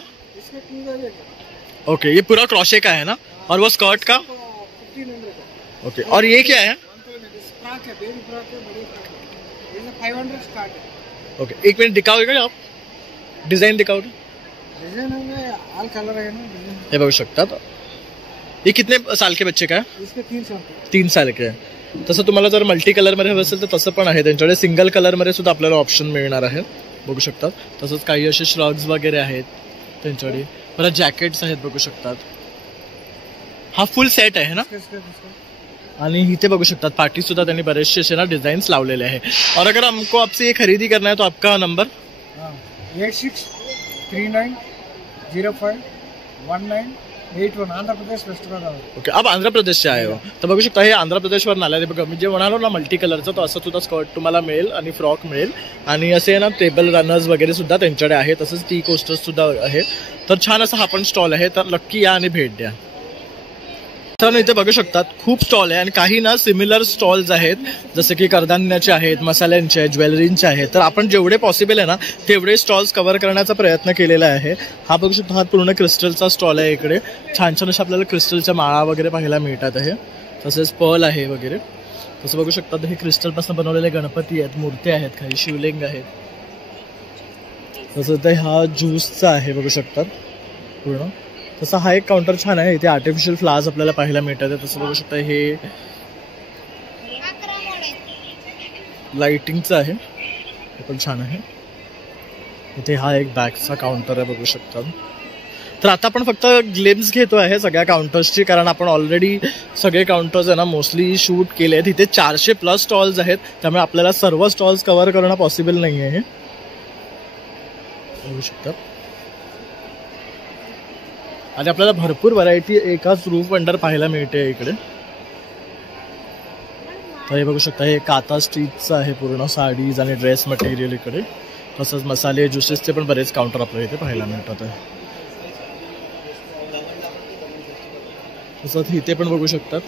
ओके. ये पूरा क्रॉशे का है ना. और वो स्कर्ट का? ओके. और ये क्या है? 500 स्टार्ट है. ओके. एक मिनट दिखाओगे आप? डिझाईन दिखाओगे? डिजाइन में ऑल कलर है ना. हे बघू शकतात. ये कितने साल के बच्चे का है? इसके 3 साल. 3 साल के आहे. तसं तुम्हाला जर मल्टी कलरमध्ये हवं असेल तर तसं पण आहे त्यांच्याकडे. सिंगल कलरमध्ये सुद्धा आपल्याला ऑप्शन मिळणार आहे बघू शकतात. तसंच काही असे श्रग्स वगैरे आहेत त्यांच्याकडे. परत जॅकेट्स आहेत बघू शकतात. हा फुल सेट आहे ना. आणि इथे बघू शकतात पाठी सुद्धा त्यांनी बरेचसे असे ना डिझाईन्स लावलेले आहे। और अगर हमको आपसे ये खरीदी करना है तो आपका number 8639051981 Andhra Pradesh waste Bengal. Okay, अब आंध्र प्रदेश से आए हो तर बघू शकता हे आंध्र प्रदेशवरून आले बघा। मी जे म्हणालो ना मल्टी कलरचं तो असं सुद्धा स्कर्ट तुम्हाला मिळेल आणि फ्रॉक मिळेल आणि असे ना टेबल रनर्स वगैरे सुद्धा त्यांच्याकडे आहे, तसंच टी कोस्टर्स सुद्धा आहे। तर छान असा हा पण स्टॉल आहे, तर नक्की या आणि भेट द्या। तर इथे बघू शकतात खूप स्टॉल आहे आणि काही ना सिमिलर स्टॉल्स आहेत, जसे की कडधान्याचे आहेत, मसाल्यांचे आहेत, ज्वेलरीचे आहेत। तर आपण जेवढे पॉसिबल आहे ना तेवढे स्टॉल्स कव्हर करण्याचा प्रयत्न केलेला आहे। हा बघू शकतो हा पूर्ण क्रिस्टलचा स्टॉल आहे। इकडे छान छान अशा आपल्याला क्रिस्टलच्या माळा वगैरे पाहायला मिळतात आहे, तसेच पर्ल आहे वगैरे। तसं बघू शकतात हे क्रिस्टलपासून बनवलेले गणपती आहेत, मूर्ती आहेत, काही शिवलिंग आहेत। तसं ते हा ज्यूसचा आहे बघू शकतात पूर्ण। तसा हा एक काउंटर छान आहे, इथे आर्टिफिशियल फ्लावर्स आपल्याला पाहायला मिळतात। तसं बघू शकता हे लाइटिंगचं आहे, हे पण छान आहे। इथे हा एक बॅगचा काउंटर आहे बघू शकता। तर आता आपण फक्त ग्लिम्स घेतो आहे सगळ्या काउंटर्सची, कारण आपण ऑलरेडी सगळे काउंटर्स आहे ना मोस्टली शूट केले आहेत। इथे 400+ स्टॉल्स आहेत, त्यामुळे आपल्याला सर्व स्टॉल्स कव्हर करणं पॉसिबल नाही आहे बघू शकता। आणि आपल्याला भरपूर व्हरायटी एकाच रूफ अंडर पाहायला मिळते इकडे। तर हे बघू शकता हे काता स्ट्रीटचं आहे पूर्ण, साडीज आणि ड्रेस मटेरियल इकडे। तसंच मसाले ज्युसेसचे पण बरेच काउंटर आपल्याला इथे पाहायला मिळतात आहे। तसंच इथे पण बघू शकतात,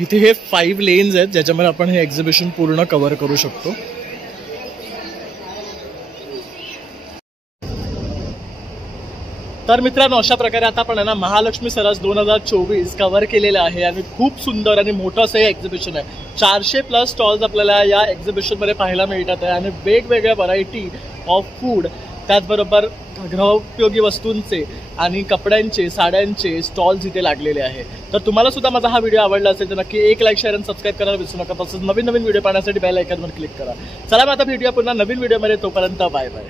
इथे हे 5 लेन्स आहेत ज्याच्यामध्ये आपण हे एक्झिबिशन पूर्ण कव्हर करू शकतो। तर मित्रांनो अशा प्रकारे आता आपण आहे ना महालक्ष्मी सरस 2024 कव्हर केलेलं आहे आणि खूप सुंदर आणि मोठं असं हे एक्झिबिशन आहे। 400+ स्टॉल्स आपल्याला या एक्झिबिशनमध्ये पाहायला मिळतात आहे आणि वेगवेगळ्या व्हरायटी ऑफ फूड, त्याचबरोबर गृहोपयोगी वस्तूंचे आणि कपड्यांचे, साड्यांचे स्टॉल्स इथे लागलेले आहे। तर तुम्हाला सुद्धा माझा हा व्हिडिओ आवडला असेल तर नक्की एक लाईक, शेअर आणि सबस्क्राईब करायला विसरू नका। तसंच नवीन व्हिडिओ पाहण्यासाठी बेल आयकॉनवर क्लिक करा। चला मग आता भेटूया पुन्हा नवीन व्हिडिओमध्ये, तोपर्यंत बाय बाय।